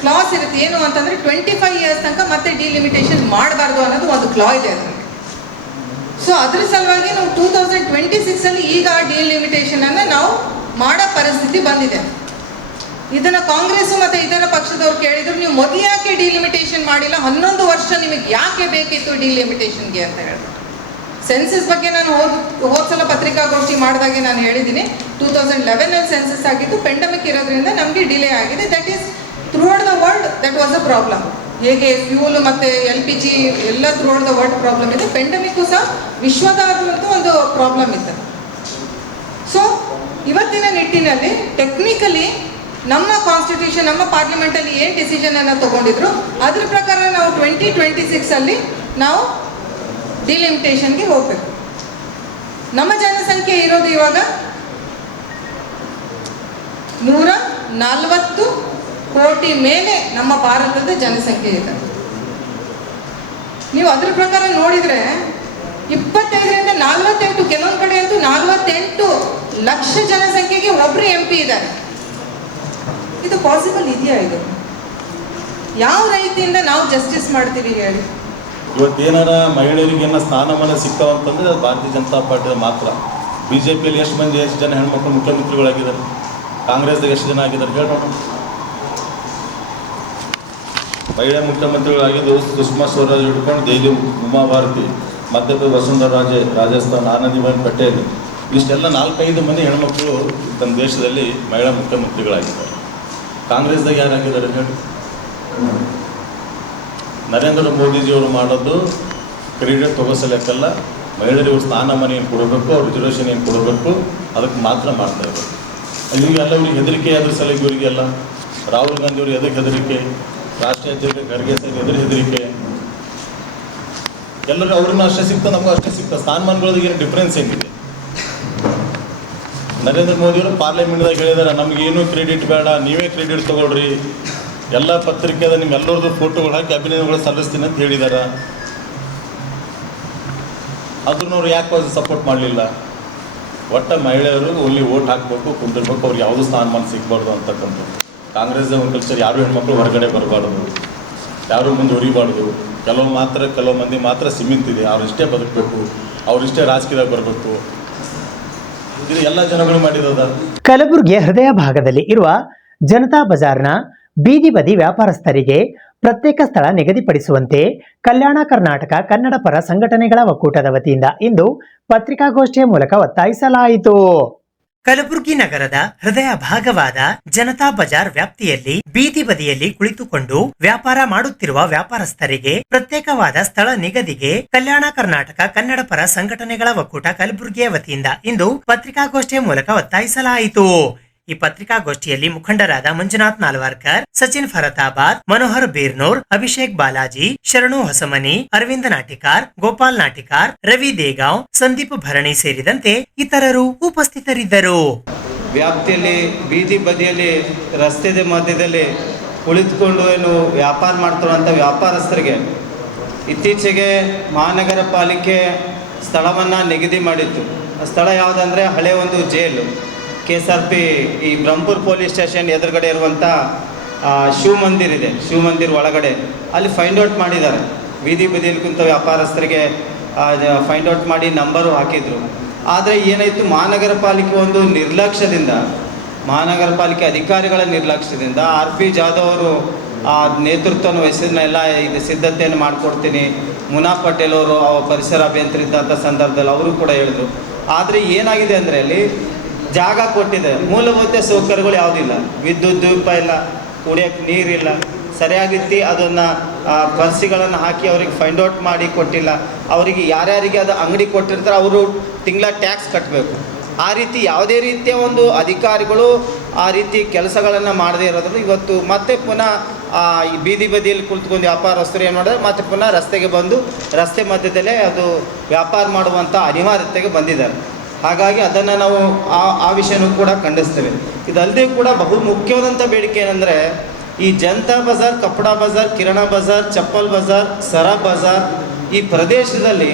ಕ್ಲಾಸ್ ಇರುತ್ತೆ, ಏನು ಅಂತಂದರೆ 25 ಇಯರ್ಸ್ ತನಕ ಮತ್ತೆ ಡಿಲಿಮಿಟೇಷನ್ ಮಾಡಬಾರ್ದು ಅನ್ನೋದು ಒಂದು ಕ್ಲಾ ಇದೆ ಅದರಲ್ಲಿ. ಸೊ ಅದ್ರ ಸಲುವಾಗಿ ನಾವು 2026 ಈಗ ಡಿಲಿಮಿಟೇಷನನ್ನು ನಾವು ಮಾಡೋ ಪರಿಸ್ಥಿತಿ ಬಂದಿದೆ. ಇದನ್ನು ಕಾಂಗ್ರೆಸ್ ಮತ್ತು ಇತರ ಪಕ್ಷದವ್ರು ಕೇಳಿದ್ರು, ನೀವು ಮೊದಲು ಯಾಕೆ ಡಿಲಿಮಿಟೇಷನ್ ಮಾಡಿಲ್ಲ, 11 ವರ್ಷ ನಿಮಗೆ ಯಾಕೆ ಬೇಕಿತ್ತು ಡಿಲಿಮಿಟೇಷನ್ಗೆ ಅಂತ ಹೇಳಿದ್ರು. ಸೆನ್ಸಸ್ ಬಗ್ಗೆ ನಾನು ಹೋದ್ಸಲ ಪತ್ರಿಕಾಗೋಷ್ಠಿ ಮಾಡಿದಾಗೆ ನಾನು ಹೇಳಿದ್ದೀನಿ, 2011 ಸೆನ್ಸಸ್ ಆಗಿತ್ತು, ಪೆಂಡಮಿಕ್ ಇರೋದ್ರಿಂದ ನಮಗೆ ಡಿಲೇ ಆಗಿದೆ. That is throughout the world that was a problem. ಹೇಗೆ ಫ್ಯೂಲ್ ಮತ್ತು LPG ಎಲ್ಲ ಥ್ರೂಔಟ್ ದ ವರ್ಲ್ಡ್ ಪ್ರಾಬ್ಲಮ್ ಇದೆ, ಪೆಂಡಮಿಕ್ಕು ಸಹ ವಿಶ್ವದಾದ್ಯಂತ ಒಂದು ಪ್ರಾಬ್ಲಮ್ ಇತ್ತು. ಸೊ ಇವತ್ತಿನ ನಿಟ್ಟಿನಲ್ಲಿ ಟೆಕ್ನಿಕಲಿ ನಮ್ಮ ಕಾನ್ಸ್ಟಿಟ್ಯೂಷನ್, ನಮ್ಮ ಪಾರ್ಲಿಮೆಂಟಲ್ಲಿ ಏನು ಡಿಸಿಷನನ್ನು ತೊಗೊಂಡಿದ್ರು ಅದ್ರ ಪ್ರಕಾರ ನಾವು 2026 ನಾವು ಡಿಲಿಮಿಟೇಷನ್ಗೆ ಹೋಗಬೇಕು. ನಮ್ಮ ಜನಸಂಖ್ಯೆ ಇರೋದು ಇವಾಗ 140 ಕೋಟಿ ಮೇಲೆ ನಮ್ಮ ಭಾರತದ ಜನಸಂಖ್ಯೆ ಇದೆ. ನೀವು ಅದ್ರ ಪ್ರಕಾರ ನೋಡಿದರೆ 25ರಿಂದ 48, ಕೆಲವೊಂದು ಕಡೆ ಅಂತೂ 48 ಲಕ್ಷ ಜನಸಂಖ್ಯೆಗೆ ಒಬ್ಬರು MP ಇದ್ದಾರೆ. ಇದು ಪಾಸಿಬಲ್ ಇದೆಯಾ? ಇದು ಯಾವ ರೀತಿಯಿಂದ ನಾವು ಜಸ್ಟಿಸ್ ಮಾಡ್ತೀವಿ ಹೇಳಿ? ಇವತ್ತೇನಾರ ಮಹಿಳೆಯರಿಗೆ ಸ್ಥಾನಮಾನ ಸಿಕ್ಕಾವಂತಂದ್ರೆ ಅದು ಭಾರತೀಯ ಜನತಾ ಪಾರ್ಟಿದ ಮಾತ್ರ. BJPಯಲ್ಲಿ ಎಷ್ಟು ಜನ ಹೆಣ್ಮಕ್ಳು ಮುಖ್ಯಮಂತ್ರಿಗಳಾಗಿದ್ದಾರೆ, ಕಾಂಗ್ರೆಸ್ದಾಗ ಎಷ್ಟು ಜನ ಆಗಿದ್ದಾರೆ ಹೇಳೋಣ. ಮಹಿಳಾ ಮುಖ್ಯಮಂತ್ರಿಗಳಾಗಿದ್ದು ಸುಷ್ಮಾ ಸ್ವರಾಜ್ ಹಿಡ್ಕೊಂಡು ದೆಹಲಿ ಉಮಾ ಭಾರತಿ, ಮಧ್ಯಪ್ರದೇಶ ವಸುಂಧರಾ ರಾಜೆ, ರಾಜಸ್ಥಾನ್ ಆನಂದಿಬೆನ್ ಪಟೇಲ್, ಇಷ್ಟೆಲ್ಲ 4-5 ಮಂದಿ ಹೆಣ್ಮಕ್ಳು ತಮ್ಮ ದೇಶದಲ್ಲಿ ಮಹಿಳಾ ಮುಖ್ಯಮಂತ್ರಿಗಳಾಗಿದ್ದಾರೆ. ಕಾಂಗ್ರೆಸ್ದಾಗ ಯಾರಾಗಿದ್ದಾರೆ ಹೇಳಿ? ನರೇಂದ್ರ ಮೋದಿಜಿಯವರು ಮಾಡೋದು ಕ್ರೀಡೆ ತೊಗೊಸಲೆಕ್ಕಲ್ಲ, ಮಹಿಳೆಯರಿಗೆ ಸ್ಥಾನಮಾನ ಏನು ಕೊಡಬೇಕು, ಅವ್ರ ರಿಸರ್ವೇಷನ್ ಏನು ಕೊಡಬೇಕು, ಅದಕ್ಕೆ ಮಾತ್ರ ಮಾಡ್ತಾಯಿದ್ದಾರೆ. ಇವರಿಗೆಲ್ಲ ಅವ್ರಿಗೆ ಹೆದರಿಕೆ ಅದ್ರ ಸಲಕ್ಕೆ ಇವರಿಗೆಲ್ಲ ರಾಹುಲ್ ಗಾಂಧಿ ಅವ್ರಿಗೆ ಎದಕ್ಕೆ ಹೆದರಿಕೆ, ರಾಷ್ಟ್ರೀಯ ಅಧ್ಯಕ್ಷ ಖರ್ಗೆ ಸರ್ ಎದುರು ಹೆದರಿಕೆ, ಎಲ್ಲರೂ ಅವ್ರನ್ನ ಅಷ್ಟೇ ಸಿಗ್ತಾ ನಮಗೂ ಅಷ್ಟೇ ಸಿಗ್ತಾ. ಸ್ಥಾನಮಾನಗಳಿಗೆ ಏನು ಡಿಫ್ರೆನ್ಸ್ ಏನಿದೆ? ನರೇಂದ್ರ ಮೋದಿಯವರು ಪಾರ್ಲಿಮೆಂಟ್ದಾಗ ಹೇಳಿದಾರೆ, ನಮಗೇನು ಕ್ರೆಡಿಟ್ ಬೇಡ, ನೀವೇ ಕ್ರೆಡಿಟ್ ತೊಗೊಳ್ರಿ, ಎಲ್ಲ ಪತ್ರಿಕೆದ ನಿಮ್ಮೆಲ್ಲರದ್ದು ಫೋಟೋಗಳು ಹಾಕಿ ಅಭಿನಂದನೆಗಳು ಸಲ್ಲಿಸ್ತೀನಿ ಅಂತ ಹೇಳಿದ್ದಾರೆ. ಅದನ್ನು ಅವ್ರು ಯಾಕೆ ಸಪೋರ್ಟ್ ಮಾಡಲಿಲ್ಲ? ಒಟ್ಟ ಮಹಿಳೆಯರು ಓನ್ಲಿ ಓಟ್ ಹಾಕಬೇಕು, ಕುಂದಿರ್ಬೇಕು, ಅವ್ರಿಗೆ ಯಾವುದೂ ಸ್ಥಾನಮಾನ ಸಿಗಬಾರ್ದು ಅಂತಕ್ಕಂಥದ್ದು. ಕಾಂಗ್ರೆಸ್ದ ಒಂದು ಕಲ್ಚರ್, ಯಾರು ಹೆಣ್ಮಕ್ಳು ಹೊರಗಡೆ ಬರಬಾರ್ದು, ಯಾರು ಮುಂದೆ ಉರಿಬಾರ್ದು, ಕೆಲವು ಮಂದಿ ಮಾತ್ರ ಸಿಮಿಂತಿದೆ, ಅವರಿಷ್ಟೇ ಬದುಕಬೇಕು, ಅವರಿಷ್ಟೇ ರಾಜಕೀಯದಾಗ ಬರಬೇಕು, ಇದು ಎಲ್ಲ ಜನಗಳು ಮಾಡಿರೋದ. ಕಲಬುರಗಿಯ ಹೃದಯ ಭಾಗದಲ್ಲಿ ಇರುವ ಜನತಾ ಬಜಾರ್ನ ಬೀದಿ ಬದಿ ವ್ಯಾಪಾರಸ್ಥರಿಗೆ ಪ್ರತ್ಯೇಕ ಸ್ಥಳ ನಿಗದಿಪಡಿಸುವಂತೆ ಕಲ್ಯಾಣ ಕರ್ನಾಟಕ ಕನ್ನಡ ಪರ ಸಂಘಟನೆಗಳ ಒಕ್ಕೂಟದ ವತಿಯಿಂದ ಇಂದು ಪತ್ರಿಕಾಗೋಷ್ಠಿಯ ಮೂಲಕ ಒತ್ತಾಯಿಸಲಾಯಿತು. ಕಲಬುರಗಿ ನಗರದ ಹೃದಯ ಭಾಗವಾದ ಜನತಾ ಬಜಾರ್ ವ್ಯಾಪ್ತಿಯಲ್ಲಿ ಬೀದಿ ಬದಿಯಲ್ಲಿ ಕುಳಿತುಕೊಂಡು ವ್ಯಾಪಾರ ಮಾಡುತ್ತಿರುವ ವ್ಯಾಪಾರಸ್ಥರಿಗೆ ಪ್ರತ್ಯೇಕವಾದ ಸ್ಥಳ ನಿಗದಿಗೆ ಕಲ್ಯಾಣ ಕರ್ನಾಟಕ ಕನ್ನಡ ಪರ ಸಂಘಟನೆಗಳ ಒಕ್ಕೂಟ ಕಲಬುರಗಿಯ ವತಿಯಿಂದ ಇಂದು ಪತ್ರಿಕಾಗೋಷ್ಠಿಯ ಮೂಲಕ ಒತ್ತಾಯಿಸಲಾಯಿತು. ಈ ಪತ್ರಿಕಾಗೋಷ್ಠಿಯಲ್ಲಿ ಮುಖಂಡರಾದ ಮಂಜುನಾಥ್ ನಾಲ್ವಾರ್ಕರ್, ಸಚಿನ್ ಫರತಾಬಾದ್, ಮನೋಹರ್ ಬೀರ್ನೂರ್, ಅಭಿಷೇಕ್ ಬಾಲಾಜಿ, ಶರಣು ಹೊಸಮನಿ, ಅರವಿಂದ ನಾಟಿಕಾರ್, ಗೋಪಾಲ್ ನಾಟಿಕಾರ್, ರವಿ ದೇಗಾಂವ್, ಸಂದೀಪ್ ಭರಣಿ ಸೇರಿದಂತೆ ಇತರರು ಉಪಸ್ಥಿತರಿದ್ದರು. ವ್ಯಾಪ್ತಿಯಲ್ಲಿ ಬೀದಿ ಬದಿಯಲ್ಲಿ ರಸ್ತೆದ ಮಧ್ಯದಲ್ಲಿ ಕುಳಿತುಕೊಂಡು ಏನು ವ್ಯಾಪಾರ ಮಾಡ್ತಿರುವಂಥ ವ್ಯಾಪಾರಸ್ಥರಿಗೆ ಇತ್ತೀಚೆಗೆ ಮಹಾನಗರ ಪಾಲಿಕೆ ಸ್ಥಳವನ್ನು ನಿಗದಿ ಮಾಡಿತ್ತು. ಆ ಸ್ಥಳ ಯಾವುದಂದರೆ ಹಳೆ ಒಂದು ಜೈಲು, KSRP ಈ ಬ್ರಹ್ಮಪುರ್ ಪೊಲೀಸ್ ಸ್ಟೇಷನ್ ಎದುರುಗಡೆ ಇರುವಂಥ ಶಿವ ಮಂದಿರ್ ಇದೆ, ಶಿವ ಮಂದಿರ್ ಒಳಗಡೆ ಅಲ್ಲಿ ಫೈಂಡ್ ಔಟ್ ಮಾಡಿದ್ದಾರೆ. ಬೀದಿ ಬದಿಯಲ್ಲಿ ಕುಂತ ವ್ಯಾಪಾರಸ್ಥರಿಗೆ ಫೈಂಡ್ ಔಟ್ ಮಾಡಿ ನಂಬರು ಹಾಕಿದರು. ಆದರೆ ಏನಾಯಿತು, ಮಹಾನಗರ ಪಾಲಿಕೆ ಒಂದು ನಿರ್ಲಕ್ಷ್ಯದಿಂದ, ಮಹಾನಗರ ಪಾಲಿಕೆ ಅಧಿಕಾರಿಗಳ ನಿರ್ಲಕ್ಷ್ಯದಿಂದ RP ಜಾಧವ್ ಅವರು ಆ ನೇತೃತ್ವವನ್ನು ವಹಿಸಿದ್ನೆಲ್ಲ ಇದು ಸಿದ್ಧತೆಯನ್ನು ಮಾಡಿಕೊಡ್ತೀನಿ, ಮುನಾ ಪಟೇಲ್ ಅವರು ಪರಿಸರ ಅಭಿಯಂತರ ಇದ್ದಂಥ ಸಂದರ್ಭದಲ್ಲಿ ಅವರು ಕೂಡ ಹೇಳಿದರು. ಆದರೆ ಏನಾಗಿದೆ ಅಂದರೆ ಅಲ್ಲಿ ಜಾಗ ಕೊಟ್ಟಿದೆ, ಮೂಲಭೂತ ಸೌಕರ್ಯಗಳು ಯಾವುದಿಲ್ಲ, ವಿದ್ಯುತ್ ದೀಪ ಇಲ್ಲ, ಕುಡಿಯೋಕ್ಕೆ ನೀರಿಲ್ಲ, ಸರಿಯಾದ ರೀತಿ ಅದನ್ನು ಪರ್ಸಿಗಳನ್ನು ಹಾಕಿ ಅವ್ರಿಗೆ ಫೈಂಡ್ ಔಟ್ ಮಾಡಿ ಕೊಟ್ಟಿಲ್ಲ. ಅವರಿಗೆ ಯಾರ್ಯಾರಿಗೆ ಅದು ಅಂಗಡಿ ಕೊಟ್ಟಿರ್ತಾರೆ ಅವರು ತಿಂಗಳ ಟ್ಯಾಕ್ಸ್ ಕಟ್ಟಬೇಕು. ಆ ರೀತಿ ಯಾವುದೇ ರೀತಿಯ ಒಂದು ಅಧಿಕಾರಿಗಳು ಆ ರೀತಿ ಕೆಲಸಗಳನ್ನು ಮಾಡದೇ ಇರೋದ್ರಿಂದ ಇವತ್ತು ಮತ್ತೆ ಪುನಃ ಈ ಬೀದಿ ಬದಿಯಲ್ಲಿ ಕುಳಿತುಕೊಂಡು ವ್ಯಾಪಾರಸ್ಥರು ಏನು ಮಾಡಿದ್ರೆ ಮತ್ತೆ ಪುನಃ ರಸ್ತೆಗೆ ಬಂದು ರಸ್ತೆ ಮಧ್ಯದಲ್ಲೇ ಅದು ವ್ಯಾಪಾರ ಮಾಡುವಂಥ ಅನಿವಾರ್ಯತೆಗೆ ಬಂದಿದ್ದಾರೆ. ಹಾಗಾಗಿ ಅದನ್ನು ನಾವು ಆ ವಿಷಯನೂ ಕೂಡ ಖಂಡಿಸ್ತೇವೆ. ಇದಲ್ಲದೆ ಕೂಡ ಬಹು ಮುಖ್ಯವಾದಂಥ ಬೇಡಿಕೆ ಏನಂದರೆ, ಈ ಜನತಾ ಬಜಾರ್, ಕಪಡಾ ಬಜಾರ್, ಕಿರಾಣ ಬಜಾರ್, ಚಪ್ಪಲ್ ಬಜಾರ್, ಸರ ಬಜಾರ್ ಈ ಪ್ರದೇಶದಲ್ಲಿ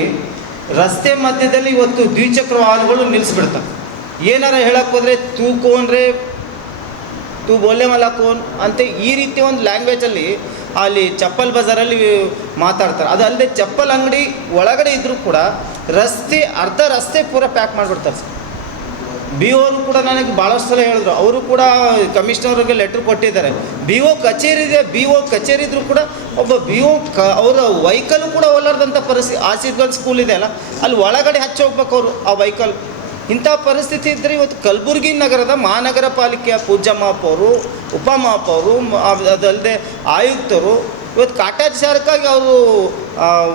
ರಸ್ತೆ ಮಧ್ಯದಲ್ಲಿ ಇವತ್ತು ದ್ವಿಚಕ್ರ ವಾಹನಗಳು ನಿಲ್ಲಿಸ್ಬಿಡ್ತವೆ. ಏನಾರ ಹೇಳಕ್ಕೆ ಹೋದರೆ ತೂ ಕೋನ್ರೆ ತೂ ಬೋಲೆ ಮಲ ಕೋನ್ ಅಂತ ಈ ರೀತಿ ಒಂದು ಲ್ಯಾಂಗ್ವೇಜಲ್ಲಿ ಅಲ್ಲಿ ಚಪ್ಪಲ್ ಬಜಾರಲ್ಲಿ ಮಾತಾಡ್ತಾರೆ. ಅದಲ್ಲದೆ ಚಪ್ಪಲ್ ಅಂಗಡಿ ಒಳಗಡೆ ಇದ್ದರೂ ಕೂಡ ಅರ್ಧ ರಸ್ತೆ ಪೂರ ಪ್ಯಾಕ್ ಮಾಡಿಬಿಡ್ತಾರೆ ಸರ್. ಬಿ ಓರು ಕೂಡ ನನಗೆ ಭಾಳಷ್ಟು ಸಲ ಹೇಳಿದ್ರು, ಅವರು ಕೂಡ ಕಮಿಷನರ್ಗೆ ಲೆಟ್ರ್ ಕೊಟ್ಟಿದ್ದಾರೆ. ಬಿ ಓ ಕಚೇರಿ ಇದೆ, ಬಿ ಓ ಕಚೇರಿ ಇದ್ದರೂ ಕೂಡ ಒಬ್ಬ ಬಿ ಓ ಅವರ ವೆಹಿಕಲ್ ಕೂಡ ಒಲ್ಲಾರ್ದಂಥ ಪರಿಸ್ಥಿತಿ. ಆಶೀರ್ವಾದ್ ಸ್ಕೂಲ್ ಇದೆ ಅಲ್ಲ, ಅಲ್ಲಿ ಒಳಗಡೆ ಹಚ್ಚಿ ಹೋಗ್ಬೇಕು ಅವರು ಆ ವೆಹಿಕಲ್. ಇಂಥ ಪರಿಸ್ಥಿತಿ ಇದ್ದರೆ ಇವತ್ತು ಕಲಬುರಗಿ ನಗರದ ಮಹಾನಗರ ಪಾಲಿಕೆಯ ಪೂಜ್ಯ ಮಹಾಪೌರು, ಉಪಮಹಾಪೌರು, ಅದಲ್ಲದೆ ಆಯುಕ್ತರು ಇವತ್ತು ಕಾಟಾಚಾರಕ್ಕಾಗಿ ಅವರು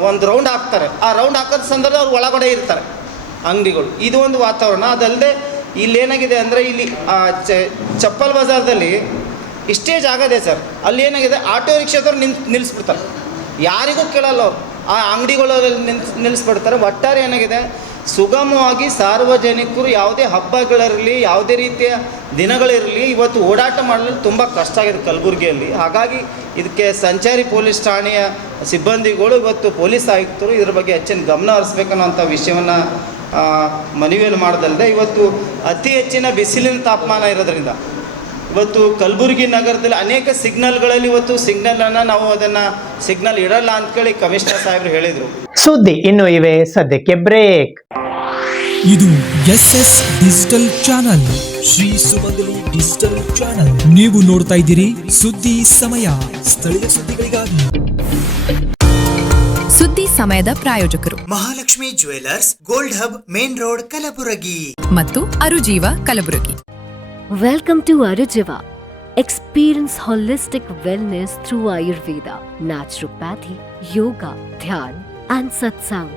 ಒಂದು ರೌಂಡ್ ಹಾಕ್ತಾರೆ. ಆ ರೌಂಡ್ ಹಾಕೋದ ಸಂದರ್ಭ ಅವ್ರು ಒಳಗಡೆ ಇರ್ತಾರೆ ಅಂಗಡಿಗಳು. ಇದು ಒಂದು ವಾತಾವರಣ. ಅದಲ್ಲದೆ ಇಲ್ಲೇನಾಗಿದೆ ಅಂದರೆ ಇಲ್ಲಿ ಚಪ್ಪಲ್ ಬಜಾರ್ದಲ್ಲಿ ಇಷ್ಟೇ ಜಾಗ ಇದೆ ಸರ್. ಅಲ್ಲಿ ಏನಾಗಿದೆ, ಆಟೋ ರಿಕ್ಷಾದವ್ರು ನಿಲ್ಲಿಸ್ಬಿಡ್ತಾರೆ, ಯಾರಿಗೂ ಕೇಳಲ್ಲ ಅವ್ರು. ಆ ಅಂಗಡಿಗಳಲ್ಲಿ ನಿಲ್ಲಿಸ್ಬಿಡ್ತಾರೆ. ಒಟ್ಟಾರೆ ಏನಾಗಿದೆ, ಸುಗಮವಾಗಿ ಸಾರ್ವಜನಿಕರು ಯಾವುದೇ ಹಬ್ಬಗಳಿರಲಿ, ಯಾವುದೇ ರೀತಿಯ ದಿನಗಳಿರಲಿ ಇವತ್ತು ಓಡಾಟ ಮಾಡಲು ತುಂಬ ಕಷ್ಟ ಆಗಿದೆ ಕಲಬುರಗಿಯಲ್ಲಿ. ಹಾಗಾಗಿ ಇದಕ್ಕೆ ಸಂಚಾರಿ ಪೊಲೀಸ್ ಠಾಣೆಯ ಸಿಬ್ಬಂದಿಗಳು, ಇವತ್ತು ಪೊಲೀಸ್ ಆಯುಕ್ತರು ಇದ್ರ ಬಗ್ಗೆ ಹೆಚ್ಚಿನ ಗಮನ ಹರಿಸ್ಬೇಕನ್ನೋಂಥ ವಿಷಯವನ್ನು ಮನವಿಯಲ್ಲಿ ಮಾಡೋದಲ್ಲದೆ, ಇವತ್ತು ಅತಿ ಹೆಚ್ಚಿನ ಬಿಸಿಲಿನ ತಾಪಮಾನ ಇರೋದ್ರಿಂದ ಇವತ್ತು ಕಲಬುರಗಿ ನಗರದಲ್ಲಿ ಅನೇಕ ಸಿಗ್ನಲ್ಗಳಲ್ಲಿ ಇವತ್ತು ಸಿಗ್ನಲನ್ನು ನಾವು ಅದನ್ನು ಸಿಗ್ನಲ್ ಇಡಲ್ಲ ಅಂತೇಳಿ ಕಮಿಷನರ್ ಸಾಹೇಬರು ಹೇಳಿದರು. ಸುದ್ದಿ ಇನ್ನು ಇವೆ, ಸದ್ಯಕ್ಕೆ ಬ್ರೇಕ್. ಇದು SS ಡಿಜಿಟಲ್ ಚಾನಲ್, ಶ್ರೀ ಸುಮಂಗಲಿ ಡಿಜಿಟಲ್ ಚಾನಲ್. ನೀವು ನೋಡ್ತಾ ಇದ್ದೀರಿ ಸುದ್ದಿ ಸಮಯ, ಸ್ಥಳೀಯ ಸುದ್ದಿಗಳಿಗಾಗಿ. ಸುದ್ದಿ ಸಮಯದ ಪ್ರಾಯೋಜಕರು Mahalakshmi jewellers, gold hub, main road, Kalaburagi ಮತ್ತು ಅರುಜೀವ Kalaburagi. Welcome to Arujiva. Experience holistic wellness through Ayurveda, naturopathy, yoga, dhyan, and satsang.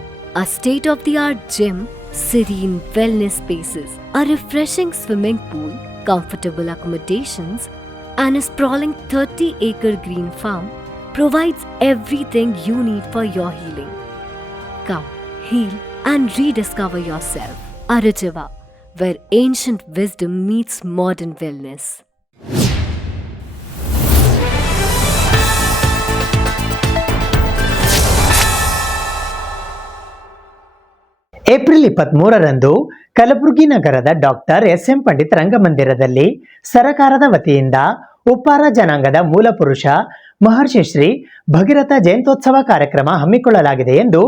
A state-of-the-art gym, serene wellness spaces, a refreshing swimming pool, comfortable accommodations, and a sprawling 30-acre green farm provides everything you need for your healing. Come, heal, and rediscover yourself. Arujiva, where ancient wisdom meets modern wellness. April 23ರಂದು ಕಲಬುರಗಿ ನಗರದ ಡಾಕ್ಟರ್ SM ಪಂಡಿತ್ ರಂಗಮಂದಿರದಲ್ಲಿ ಸರಕಾರದ ವತಿಯಿಂದ ಉಪ್ಪಾರ ಜನಾಂಗದ ಮೂಲ ಪುರುಷ ಮಹರ್ಷಿ ಶ್ರೀ ಭಗೀರಥ ಜಯಂತ್ಯೋತ್ಸವ ಕಾರ್ಯಕ್ರಮ ಹಮ್ಮಿಕೊಳ್ಳಲಾಗಿದೆ ಎಂದು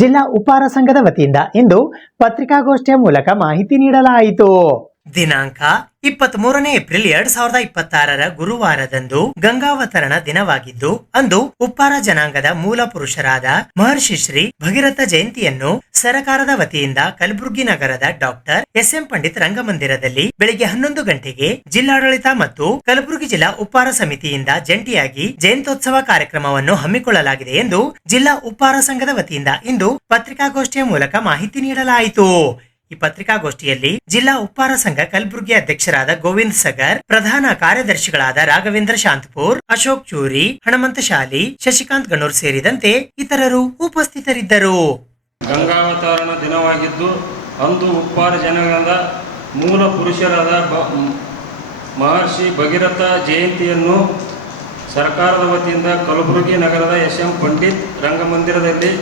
ಜಿಲ್ಲಾ ಉಪ್ಪಾರ ಸಂಘದ ವತಿಯಿಂದ ಇಂದು ಪತ್ರಿಕಾಗೋಷ್ಠಿಯ ಮೂಲಕ ಮಾಹಿತಿ ನೀಡಲಾಯಿತು. ದಿನಾಂಕ 23 ಏಪ್ರಿಲ್ 2026 ಗುರುವಾರದಂದು ಗಂಗಾವತರಣ ದಿನವಾಗಿದ್ದು, ಅಂದು ಉಪ್ಪಾರ ಜನಾಂಗದ ಮೂಲ ಪುರುಷರಾದ ಮಹರ್ಷಿ ಶ್ರೀ ಭಗೀರಥ ಜಯಂತಿಯನ್ನು ಸರಕಾರದ ವತಿಯಿಂದ ಕಲಬುರಗಿ ನಗರದ ಡಾಕ್ಟರ್ SM ಪಂಡಿತ್ ರಂಗಮಂದಿರದಲ್ಲಿ ಬೆಳಿಗ್ಗೆ 11 ಗಂಟೆಗೆ ಜಿಲ್ಲಾಡಳಿತ ಮತ್ತು ಕಲಬುರಗಿ ಜಿಲ್ಲಾ ಉಪ್ಪಾರ ಸಮಿತಿಯಿಂದ ಜಂಟಿಯಾಗಿ ಜಯಂತ್ಯೋತ್ಸವ ಕಾರ್ಯಕ್ರಮವನ್ನು ಹಮ್ಮಿಕೊಳ್ಳಲಾಗಿದೆ ಎಂದು ಜಿಲ್ಲಾ ಉಪ್ಪಾರ ಸಂಘದ ವತಿಯಿಂದ ಇಂದು ಪತ್ರಿಕಾಗೋಷ್ಠಿಯ ಮೂಲಕ ಮಾಹಿತಿ ನೀಡಲಾಯಿತು. ಈ ಪತ್ರಿಕಾಗೋಷ್ಠಿಯಲ್ಲಿ ಜಿಲ್ಲಾ ಉಪ್ಪಾರ ಸಂಘ ಕಲಬುರಗಿ ಅಧ್ಯಕ್ಷರಾದ ಗೋವಿಂದ್ ಸಗರ್, ಪ್ರಧಾನ ಕಾರ್ಯದರ್ಶಿಗಳಾದ ರಾಘವೇಂದ್ರ ಶಾಂತಪುರ್, ಅಶೋಕ್ ಚೂರಿ, ಹಣಮಂತ ಶಾಲಿ, ಶಶಿಕಾಂತ್ ಗಣೂರ್ ಸೇರಿದಂತೆ ಇತರರು ಉಪಸ್ಥಿತರಿದ್ದರು. ಗಂಗಾವತರಣ ದಿನವಾಗಿದ್ದು, ಅಂದು ಉಪ್ಪಾರ ಜನಾಂಗದ ಮೂಲ ಪುರುಷರಾದ ಮಹರ್ಷಿ ಭಗೀರಥ ಜಯಂತಿಯನ್ನು ಸರ್ಕಾರದ ವತಿಯಿಂದ ಕಲಬುರಗಿ ನಗರದ SM ಪಂಡಿತ್ ರಂಗಮಂದಿರದಲ್ಲಿ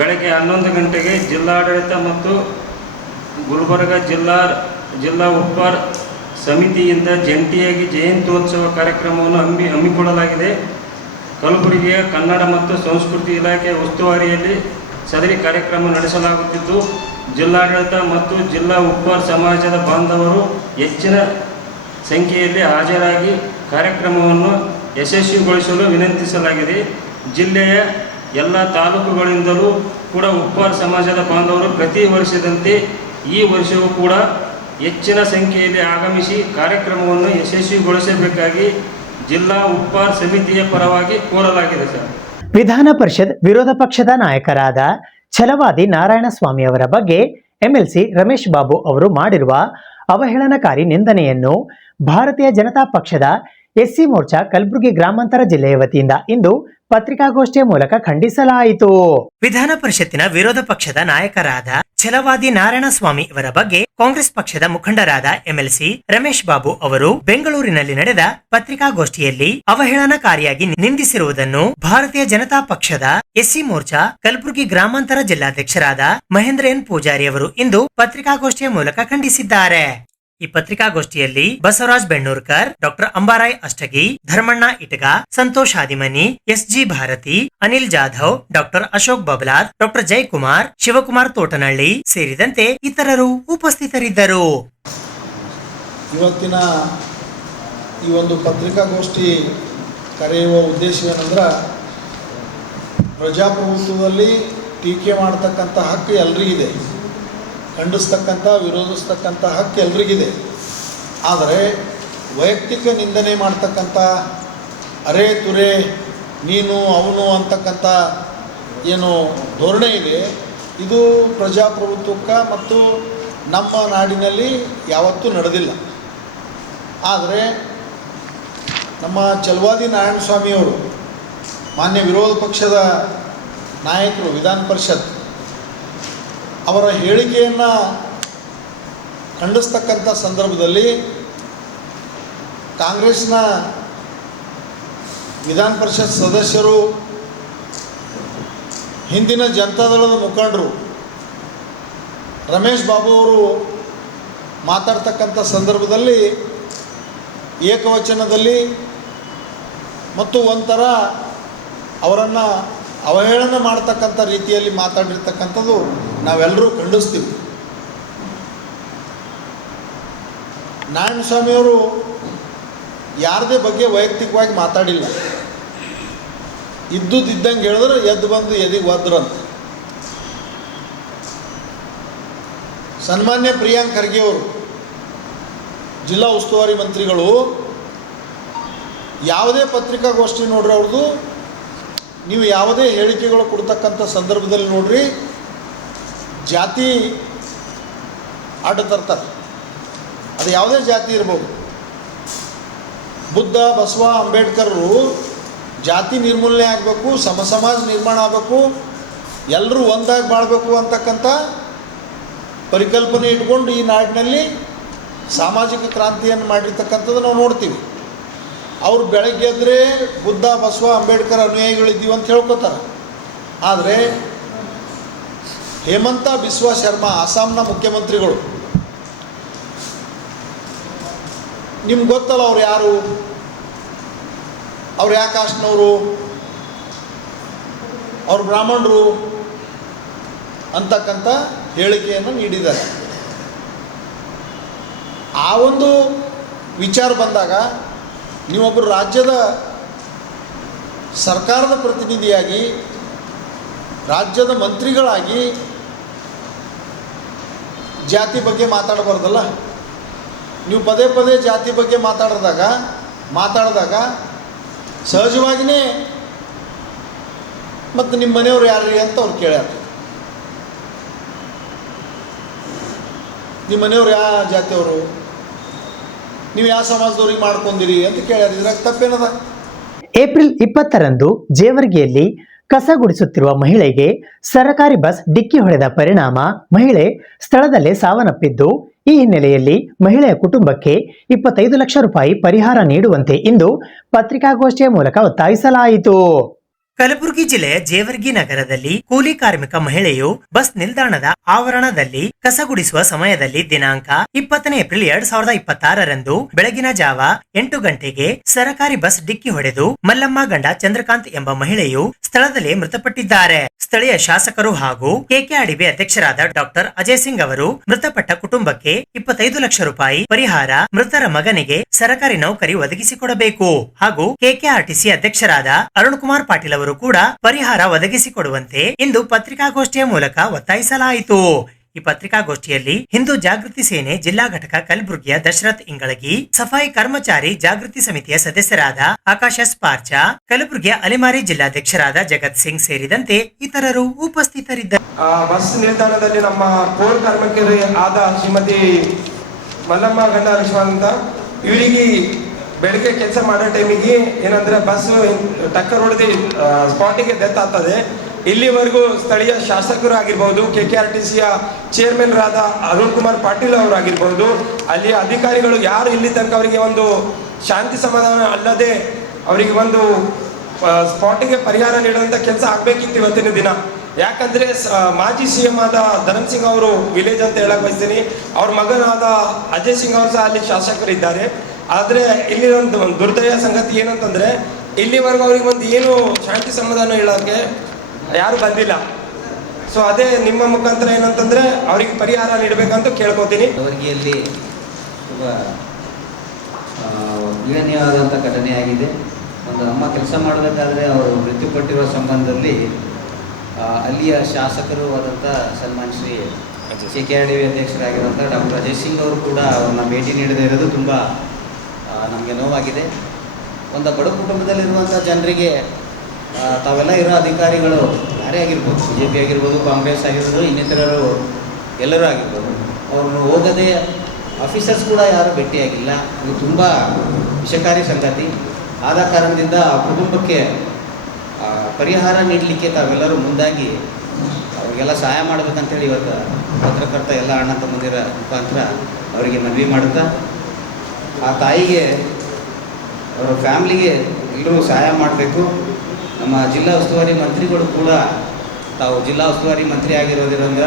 ಬೆಳಗ್ಗೆ 11 ಗಂಟೆಗೆ ಜಿಲ್ಲಾಡಳಿತ ಮತ್ತು ಗುಲ್ಬರ್ಗ ಜಿಲ್ಲಾ ಉಪ್ಪಾರ ಸಮಿತಿಯಿಂದ ಜಂಟಿಯಾಗಿ ಜಯಂತ್ಯೋತ್ಸವ ಕಾರ್ಯಕ್ರಮವನ್ನು ಹಮ್ಮಿಕೊಳ್ಳಲಾಗಿದೆ. ಕಲಬುರಗಿಯ ಕನ್ನಡ ಮತ್ತು ಸಂಸ್ಕೃತಿ ಇಲಾಖೆ ಉಸ್ತುವಾರಿಯಲ್ಲಿ ಸದರಿ ಕಾರ್ಯಕ್ರಮ ನಡೆಸಲಾಗುತ್ತಿದ್ದು, ಜಿಲ್ಲಾಡಳಿತ ಮತ್ತು ಜಿಲ್ಲಾ ಉಪ್ಪಾರ ಸಮಾಜದ ಬಾಂಧವರು ಹೆಚ್ಚಿನ ಸಂಖ್ಯೆಯಲ್ಲಿ ಹಾಜರಾಗಿ ಕಾರ್ಯಕ್ರಮವನ್ನು ಯಶಸ್ವಿಗೊಳಿಸಲು ವಿನಂತಿಸಲಾಗಿದೆ. ಜಿಲ್ಲೆಯ ಎಲ್ಲ ತಾಲೂಕುಗಳಿಂದಲೂ ಕೂಡ ಉಪ್ಪಾರ ಸಮಾಜದ ಬಾಂಧವರು ಪ್ರತಿ ವರ್ಷದಂತೆ ಈ ವರ್ಷವೂ ಕೂಡ ಹೆಚ್ಚಿನ ಸಂಖ್ಯೆಯಲ್ಲಿ ಆಗಮಿಸಿ ಕಾರ್ಯಕ್ರಮವನ್ನು ಯಶಸ್ವಿಗೊಳಿಸಬೇಕಾಗಿ ಜಿಲ್ಲಾ ಉಪ್ಪಾರ ಸಮಿತಿಯ ಪರವಾಗಿ ಕೋರಲಾಗಿದೆ. ಸರ್, ವಿಧಾನ ಪರಿಷತ್ ವಿರೋಧ ಪಕ್ಷದ ನಾಯಕರಾದ ಛಲವಾದಿ ನಾರಾಯಣಸ್ವಾಮಿ ಅವರ ಬಗ್ಗೆ MLC ರಮೇಶ್ ಬಾಬು ಅವರು ಮಾಡಿರುವ ಅವಹೇಳನಕಾರಿ ನಿಂದನೆಯನ್ನು ಭಾರತೀಯ ಜನತಾ ಪಕ್ಷದ SC ಮೋರ್ಚಾ ಕಲಬುರಗಿ ಗ್ರಾಮಾಂತರ ಜಿಲ್ಲೆಯ ವತಿಯಿಂದ ಇಂದು ಪತ್ರಿಕಾಗೋಷ್ಠಿಯ ಮೂಲಕ ಖಂಡಿಸಲಾಯಿತು. ವಿಧಾನ ಪರಿಷತ್ತಿನ ವಿರೋಧ ಪಕ್ಷದ ನಾಯಕರಾದ ಛಲವಾದಿ ನಾರಾಯಣಸ್ವಾಮಿ ಅವರ ಬಗ್ಗೆ ಕಾಂಗ್ರೆಸ್ ಪಕ್ಷದ ಮುಖಂಡರಾದ MLC ರಮೇಶ್ ಬಾಬು ಅವರು ಬೆಂಗಳೂರಿನಲ್ಲಿ ನಡೆದ ಪತ್ರಿಕಾಗೋಷ್ಠಿಯಲ್ಲಿ ಅವಹೇಳನಕಾರಿಯಾಗಿ ನಿಂದಿಸಿರುವುದನ್ನು ಭಾರತೀಯ ಜನತಾ ಪಕ್ಷದ SC ಮೋರ್ಚಾ ಕಲಬುರಗಿ ಗ್ರಾಮಾಂತರ ಜಿಲ್ಲಾಧ್ಯಕ್ಷರಾದ ಮಹೇಂದ್ರ N ಪೂಜಾರಿ ಅವರು ಇಂದು ಪತ್ರಿಕಾಗೋಷ್ಠಿಯ ಮೂಲಕ ಖಂಡಿಸಿದ್ದಾರೆ. ಈ ಪತ್ರಿಕಾಗೋಷ್ಠಿಯಲ್ಲಿ Basavaraj Bennurkar, doctor Ambaray Ashtagi, Dharmanna Itaga, Santosh Hadimani, S G. Bharati, Anil Jadhav, doctor Ashok Bablad, doctor Jayakumar, Shivakumar Totanahalli ಸೇರಿದಂತೆ ಇತರರು ಉಪಸ್ಥಿತರಿದ್ದರು. ಇವತ್ತಿನ ಈ ಒಂದು ಪತ್ರಿಕಾಗೋಷ್ಠಿ ಕರೆಯುವ ಉದ್ದೇಶವೇನೆಂದ್ರೆ, ಪ್ರಜಾಪ್ರಭುತ್ವದಲ್ಲಿ ಟೀಕೆ ಮಾಡತಕ್ಕಂಥ ಹಕ್ಕು ಎಲ್ರಿಗಿದೆ, ಖಂಡಿಸ್ತಕ್ಕಂಥ ವಿರೋಧಿಸ್ತಕ್ಕಂಥ ಹಕ್ಕು ಎಲ್ರಿಗಿದೆ. ಆದರೆ ವೈಯಕ್ತಿಕ ನಿಂದನೆ ಮಾಡ್ತಕ್ಕಂಥ ಅರೆ ತುರೆ ನೀನು ಅವನು ಅಂತಕ್ಕಂಥ ಏನು ಧೋರಣೆ ಇದೆ, ಇದು ಪ್ರಜಾಪ್ರಭುತ್ವಕ್ಕೆ ಮತ್ತು ನಮ್ಮ ನಾಡಿನಲ್ಲಿ ಯಾವತ್ತೂ ನಡೆದಿಲ್ಲ. ಆದರೆ ನಮ್ಮ ಚಲವಾದಿ ನಾರಾಯಣಸ್ವಾಮಿಯವರು, ಮಾನ್ಯ ವಿರೋಧ ಪಕ್ಷದ ನಾಯಕರು, ವಿಧಾನ ಪರಿಷತ್ ಅವರ ಹೇಳಿಕೆಯನ್ನು ಖಂಡಿಸ್ತಕ್ಕಂಥ ಸಂದರ್ಭದಲ್ಲಿ ಕಾಂಗ್ರೆಸ್ನ ವಿಧಾನ ಪರಿಷತ್ ಸದಸ್ಯರು, ಹಿಂದಿನ ಜನತಾದಳದ ಮುಖಂಡರು ರಮೇಶ್ ಬಾಬು ಅವರು ಮಾತಾಡ್ತಕ್ಕಂಥ ಸಂದರ್ಭದಲ್ಲಿ ಏಕವಚನದಲ್ಲಿ ಮತ್ತು ಒಂಥರ ಅವರನ್ನು ಅವಹೇಳನ ಮಾಡ್ತಕ್ಕಂಥ ರೀತಿಯಲ್ಲಿ ಮಾತಾಡಿರ್ತಕ್ಕಂಥದ್ದು ನಾವೆಲ್ಲರೂ ಖಂಡಿಸ್ತೀವಿ. ನಾರಾಯಣಸ್ವಾಮಿಯವರು ಯಾರದೇ ಬಗ್ಗೆ ವೈಯಕ್ತಿಕವಾಗಿ ಮಾತಾಡಿಲ್ಲ. ಇದ್ದಂಗೆ ಹೇಳಿದ್ರೆ ಎದ್ದು ಬಂದು ಎದಿಗೆ ಒದ್ರಂತ. ಸನ್ಮಾನ್ಯ ಪ್ರಿಯಾಂಕ್ ಖರ್ಗೆ ಅವರು, ಜಿಲ್ಲಾ ಉಸ್ತುವಾರಿ ಮಂತ್ರಿಗಳು, ಯಾವುದೇ ಪತ್ರಿಕಾಗೋಷ್ಠಿ ನೋಡ್ರಿ ಅವ್ರದ್ದು, ನೀವು ಯಾವುದೇ ಹೇಳಿಕೆಗಳು ಕೊಡ್ತಕ್ಕಂಥ ಸಂದರ್ಭದಲ್ಲಿ ನೋಡ್ರಿ ಜಾತಿ ಅಡ್ಡ ತರ್ತಾರೆ. ಅದು ಯಾವುದೇ ಜಾತಿ ಇರ್ಬೋದು. ಬುದ್ಧ, ಬಸವ, ಅಂಬೇಡ್ಕರ್ರು ಜಾತಿ ನಿರ್ಮೂಲನೆ ಆಗಬೇಕು, ಸಮಾಜ ನಿರ್ಮಾಣ ಆಗಬೇಕು, ಎಲ್ಲರೂ ಒಂದಾಗಿ ಬಾಳಬೇಕು ಅಂತಕ್ಕಂಥ ಪರಿಕಲ್ಪನೆ ಇಟ್ಕೊಂಡು ಈ ನಾಡಿನಲ್ಲಿ ಸಾಮಾಜಿಕ ಕ್ರಾಂತಿಯನ್ನು ಮಾಡಿರ್ತಕ್ಕಂಥದ್ದು ನಾವು ನೋಡ್ತೀವಿ. ಅವರು ಬೆಳಗ್ಗೆ ಎದ್ದರೆ ಬುದ್ಧ, ಬಸವ, ಅಂಬೇಡ್ಕರ್ ಅನುಯಾಯಿಗಳಿದ್ದೀವಿ ಅಂತ ಹೇಳ್ಕೊತಾರೆ. ಆದರೆ ಹೇಮಂತ ಬಿಸ್ವಾ ಶರ್ಮಾ, ಅಸ್ಸಾಂನ ಮುಖ್ಯಮಂತ್ರಿಗಳು, ನಿಮ್ಗೆ ಗೊತ್ತಲ್ಲ ಅವ್ರು ಯಾರು, ಅವ್ರು ಯಾವ ಕಾಸ್ಟ್ನವರು, ಅವ್ರು ಬ್ರಾಹ್ಮಣರು ಅಂತಕ್ಕಂಥ ಹೇಳಿಕೆಯನ್ನು ನೀಡಿದ್ದಾರೆ. ಆ ಒಂದು ವಿಚಾರ ಬಂದಾಗ ನೀವೊಬ್ಬರು ರಾಜ್ಯದ ಸರ್ಕಾರದ ಪ್ರತಿನಿಧಿಯಾಗಿ, ರಾಜ್ಯದ ಮಂತ್ರಿಗಳಾಗಿ ಜಾತಿ ಬಗ್ಗೆ ಮಾತಾಡಬಾರ್ದಲ್ಲ. ನೀವು ಪದೇ ಪದೇ ಜಾತಿ ಬಗ್ಗೆ ಮಾತಾಡಿದಾಗ ಸಹಜವಾಗಿಯೇ ಮತ್ತು ನಿಮ್ಮ ಮನೆಯವ್ರು ಯಾರ್ರಿ ಅಂತ ಅವ್ರು ಕೇಳ್ಯಾರ. ನಿಮ್ಮ ಮನೆಯವ್ರು ಯಾವ ಜಾತಿಯವರು, ನೀವು ಯಾವ ಸಮಾಜದವ್ರಿಗೆ ಮಾಡ್ಕೊಂಡಿರಿ ಅಂತ ಕೇಳ್ಯಾರ. ಇದ್ರಾಗ ತಪ್ಪೇನದ? ಏಪ್ರಿಲ್ 20ರಂದು ಜೇವರ್ಗಿಯಲ್ಲಿ ಕಸ ಗುಡಿಸುತ್ತಿರುವ ಮಹಿಳೆಗೆ ಸರಕಾರಿ ಬಸ್ ಡಿಕ್ಕಿ ಹೊಡೆದ ಪರಿಣಾಮ ಮಹಿಳೆ ಸ್ಥಳದಲ್ಲೇ ಸಾವನ್ನಪ್ಪಿದ್ದು, ಈ ಹಿನ್ನೆಲೆಯಲ್ಲಿ ಮಹಿಳೆಯ ಕುಟುಂಬಕ್ಕೆ 25 ಲಕ್ಷ ರೂಪಾಯಿ ಪರಿಹಾರ ನೀಡುವಂತೆ ಇಂದು ಪತ್ರಿಕಾಗೋಷ್ಠಿಯ ಮೂಲಕ ಒತ್ತಾಯಿಸಲಾಯಿತು. ಕಲಬುರಗಿ ಜಿಲ್ಲೆಯ ಜೇವರ್ಗಿ ನಗರದಲ್ಲಿ ಕೂಲಿ ಕಾರ್ಮಿಕ ಮಹಿಳೆಯು ಬಸ್ ನಿಲ್ದಾಣದ ಆವರಣದಲ್ಲಿ ಕಸಗುಡಿಸುವ ಸಮಯದಲ್ಲಿ ದಿನಾಂಕ 20 ಏಪ್ರಿಲ್ 2026ರಂದು ಬೆಳಗಿನ ಜಾವ 8 ಗಂಟೆಗೆ ಸರಕಾರಿ ಬಸ್ ಡಿಕ್ಕಿ ಹೊಡೆದು ಮಲ್ಲಮ್ಮ ಗಂಡ ಚಂದ್ರಕಾಂತ್ ಎಂಬ ಮಹಿಳೆಯು ಸ್ಥಳದಲ್ಲೇ ಮೃತಪಟ್ಟಿದ್ದಾರೆ. ಸ್ಥಳೀಯ ಶಾಸಕರು ಹಾಗೂ ಕೆಕೆಆರ್ಡಿಬಿ ಅಧ್ಯಕ್ಷರಾದ ಡಾಕ್ಟರ್ ಅಜಯ್ ಸಿಂಗ್ ಅವರು ಮೃತಪಟ್ಟ ಕುಟುಂಬಕ್ಕೆ 25 ಲಕ್ಷ ರೂಪಾಯಿ ಪರಿಹಾರ, ಮೃತರ ಮಗನಿಗೆ ಸರಕಾರಿ ನೌಕರಿ ಒದಗಿಸಿಕೊಡಬೇಕು ಹಾಗೂ ಕೆಕೆಆರ್ಟಿಸಿ ಅಧ್ಯಕ್ಷರಾದ ಅರುಣ್ ಕುಮಾರ್ ಪಾಟೀಲ್ ಅವರು ಕೂಡ ಪರಿಹಾರ ಒದಗಿಸಿಕೊಡುವಂತೆ ಇಂದು ಪತ್ರಿಕಾಗೋಷ್ಠಿಯ ಮೂಲಕ ಒತ್ತಾಯಿಸಲಾಯಿತು. ಈ ಪತ್ರಿಕಾಗೋಷ್ಠಿಯಲ್ಲಿ ಹಿಂದೂ ಜಾಗೃತಿ ಸೇನೆ ಜಿಲ್ಲಾ ಘಟಕ ಕಲಬುರಗಿಯ ದಶರಥ್ ಇಂಗಳಗಿ, ಸಫಾಯಿ ಕರ್ಮಚಾರಿ ಜಾಗೃತಿ ಸಮಿತಿಯ ಸದಸ್ಯರಾದ ಆಕಾಶ ಸ್ಪಾರ್ಚಾ, ಕಲಬುರಗಿಯ ಅಲೆಮಾರಿ ಜಿಲ್ಲಾಧ್ಯಕ್ಷರಾದ ಜಗತ್ ಸಿಂಗ್ ಸೇರಿದಂತೆ ಇತರರು ಉಪಸ್ಥಿತರಿದ್ದರು. ಬಸ್ ನಿಲ್ದಾಣದಲ್ಲಿ ನಮ್ಮ ಪೌರ ಕಾರ್ಮಿಕರು ಆದ ಶ್ರೀಮತಿ ಮಲ್ಲಮ್ಮ ಗಂಡ ಲಕ್ಷ್ಮಣ್ ಅಂತ, ಇವರಿಗೆ ಬೆಳಿಗ್ಗೆ ಕೆಲಸ ಮಾಡೋ ಟೈಮಿಗೆ ಏನಂದ್ರೆ ಬಸ್ ಟಕ್ಕರ್ ಹೊಡೆದು ಸ್ಪಾಟಿಗೆ ಡೆತ್ ಆಗ್ತದೆ. ಇಲ್ಲಿವರೆಗೂ ಸ್ಥಳೀಯ ಶಾಸಕರು ಆಗಿರ್ಬೋದು, ಕೆಕೆಆರ್ಟಿಸಿಯ ಚೇರ್ಮನ್ರಾದ ಅರುಣ್ ಕುಮಾರ್ ಪಾಟೀಲ್ ಅವರಾಗಿರ್ಬೋದು, ಅಲ್ಲಿ ಅಧಿಕಾರಿಗಳು ಯಾರು ಇಲ್ಲಿ ತನಕ ಅವರಿಗೆ ಒಂದು ಶಾಂತಿ ಸಮಾಧಾನ ಅಲ್ಲದೆ ಅವರಿಗೆ ಒಂದು ಸ್ಪಾಟಿಗೆ ಪರಿಹಾರ ನೀಡುವಂಥ ಕೆಲಸ ಆಗಬೇಕಿತ್ತು ಇವತ್ತಿನ ದಿನ. ಯಾಕಂದರೆ ಮಾಜಿ CM ಆದ ಧರಮ್ ಸಿಂಗ್ ಅವರು ವಿಲೇಜ್ ಅಂತ ಹೇಳಕ್ ಬಯಸ್ತೀನಿ. ಅವ್ರ ಮಗನಾದ ಅಜಯ್ ಸಿಂಗ್ ಅವರು ಸಹ ಅಲ್ಲಿ ಶಾಸಕರಿದ್ದಾರೆ. ಆದರೆ ಇಲ್ಲಿ ಒಂದು ದುರ್ದಯ ಸಂಗತಿ ಏನಂತಂದರೆ ಇಲ್ಲಿವರೆಗೂ ಅವ್ರಿಗೆ ಒಂದು ಏನು ಶಾಂತಿ ಸಮಾಧಾನ ಹೇಳೋಕ್ಕೆ ಯಾರು ಬಂದಿಲ್ಲ. ಸೊ ಅದೇ ನಿಮ್ಮ ಮುಖಾಂತರ ಏನಂತಂದರೆ ಅವರಿಗೆ ಪರಿಹಾರ ನೀಡಬೇಕಂತ ಕೇಳ್ಕೊತೀನಿ. ಕಲಬುರಗಿಯಲ್ಲಿ ತುಂಬ ವಿಲನೀಯವಾದಂಥ ಘಟನೆಯಾಗಿದೆ. ಒಂದು ಅಮ್ಮ ಕೆಲಸ ಮಾಡಬೇಕಾದ್ರೆ ಅವರು ಮೃತ್ಯುಪಟ್ಟಿರುವ ಸಂಬಂಧದಲ್ಲಿ ಅಲ್ಲಿಯ ಶಾಸಕರು ಆದಂಥ ಸನ್ಮಾನ್ ಶ್ರೀ KKRDB ಅಧ್ಯಕ್ಷರಾಗಿರುವಂಥ ಡಾಕ್ಟರ್ ಅಜಯ್ ಸಿಂಗ್ ಅವರು ಕೂಡ ಅವ್ರನ್ನ ಭೇಟಿ ನೀಡದೇ ಇರೋದು ತುಂಬ ನಮಗೆ ನೋವಾಗಿದೆ. ಒಂದು ಬಡ ಕುಟುಂಬದಲ್ಲಿರುವಂಥ ಜನರಿಗೆ ತಾವೆಲ್ಲ ಇರೋ ಅಧಿಕಾರಿಗಳು ಯಾರೇ ಆಗಿರ್ಬೋದು, BJP ಆಗಿರ್ಬೋದು, ಕಾಂಗ್ರೆಸ್ ಆಗಿರ್ಬೋದು, ಇನ್ನಿತರರು ಎಲ್ಲರೂ ಆಗಿರ್ಬೋದು, ಅವ್ರನ್ನ ಹೋಗದೆ ಆಫೀಸರ್ಸ್ ಕೂಡ ಯಾರೂ ಭೇಟಿಯಾಗಿಲ್ಲ. ಇದು ತುಂಬ ವಿಷಕಾರಿ ಸಂಗತಿ. ಆದ ಕಾರಣದಿಂದ ಆ ಕುಟುಂಬಕ್ಕೆ ಪರಿಹಾರ ನೀಡಲಿಕ್ಕೆ ತಾವೆಲ್ಲರೂ ಮುಂದಾಗಿ ಅವರಿಗೆಲ್ಲ ಸಹಾಯ ಮಾಡಬೇಕಂತೇಳಿ ಇವತ್ತು ಪತ್ರಕರ್ತ ಎಲ್ಲ ಅಣ್ಣ ತಮ್ಮಂದಿರ ಮುಖಾಂತರ ಅವರಿಗೆ ಮನವಿ ಮಾಡುತ್ತಾ, ಆ ತಾಯಿಗೆ ಅವರ ಫ್ಯಾಮ್ಲಿಗೆ ಎಲ್ಲರೂ ಸಹಾಯ ಮಾಡಬೇಕು. ನಮ್ಮ ಜಿಲ್ಲಾ ಉಸ್ತುವಾರಿ ಮಂತ್ರಿಗಳು ಕೂಡ ತಾವು ಜಿಲ್ಲಾ ಉಸ್ತುವಾರಿ ಮಂತ್ರಿ ಆಗಿರೋದ್ರಿಂದ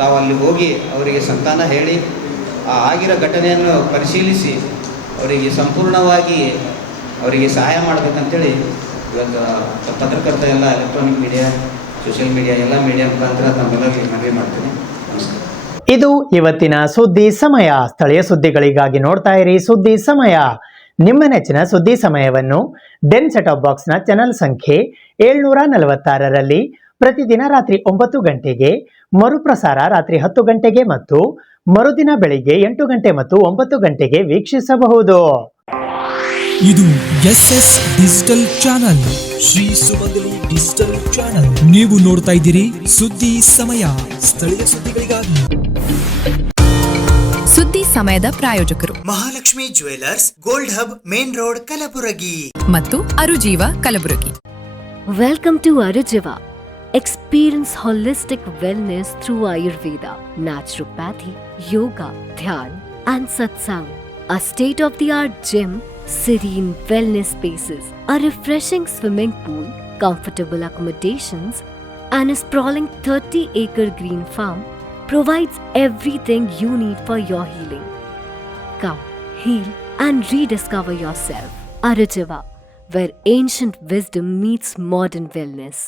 ತಾವು ಅಲ್ಲಿ ಹೋಗಿ ಅವರಿಗೆ ಸಂತಾನ ಹೇಳಿ ಆ ಆಗಿರೋ ಘಟನೆಯನ್ನು ಪರಿಶೀಲಿಸಿ ಅವರಿಗೆ ಸಂಪೂರ್ಣವಾಗಿ ಅವರಿಗೆ ಸಹಾಯ ಮಾಡಬೇಕಂತೇಳಿ ಇವತ್ತು ಪತ್ರಕರ್ತ ಎಲ್ಲ ಎಲೆಕ್ಟ್ರಾನಿಕ್ ಮೀಡಿಯಾ, ಸೋಷಿಯಲ್ ಮೀಡಿಯಾ ಎಲ್ಲ ಮೀಡಿಯಾ ಮುಖಾಂತರ ತಮ್ಮೆಲ್ಲರಿಗೆ ಮನವಿ ಮಾಡ್ತೀನಿ. ನಮಸ್ಕಾರ. ಇದು ಇವತ್ತಿನ ಸುದ್ದಿ ಸಮಯ. ಸ್ಥಳೀಯ ಸುದ್ದಿಗಳಿಗಾಗಿ ನೋಡ್ತಾ ಇರಿ ಸುದ್ದಿ ಸಮಯ. ನಿಮ್ಮ ನೆಚ್ಚಿನ ಸುದ್ದಿ ಸಮಯವನ್ನು ಡೆನ್ ಸೆಟ್ ಆಫ್ ಬಾಕ್ಸ್ನ ಚಾನಲ್ ಸಂಖ್ಯೆ 746ರಲ್ಲಿ ಪ್ರತಿದಿನ ರಾತ್ರಿ 9 ಗಂಟೆಗೆ, ಮರುಪ್ರಸಾರ ರಾತ್ರಿ 10 ಗಂಟೆಗೆ ಮತ್ತು ಮರುದಿನ ಬೆಳಿಗ್ಗೆ 8 ಗಂಟೆ ಮತ್ತು 9 ಗಂಟೆಗೆ ವೀಕ್ಷಿಸಬಹುದು. ಇದು SS ಡಿಜಿಟಲ್ ಚಾನಲ್, ಶ್ರೀ ಸುಮಂಗಲಿ ಡಿಜಿಟಲ್ ಚಾನಲ್. ನೀವು ನೋಡ್ತಾ ಇದ್ದೀರಿ ಸುದ್ದಿ ಸಮಯ, ಸ್ಥಳೀಯ ಸುದ್ದಿಗಳಿಗಾಗಿ. ಸುದ್ದಿ ಸಮಯದ ಪ್ರಾಯೋಜಕರು Mahalakshmi jewellers, gold hub, main road, Kalaburagi ಮತ್ತು ಅರುಜೀವ Kalaburagi. Welcome to Arujiva. Experience holistic wellness through Ayurveda, naturopathy, yoga, dhyan, and satsang. A state-of-the-art gym, serene wellness spaces, a refreshing swimming pool, comfortable accommodations, and a sprawling 30-acre green farm provides everything you need for your healing. Come, heal, and rediscover yourself. Arujiva, where ancient wisdom meets modern wellness.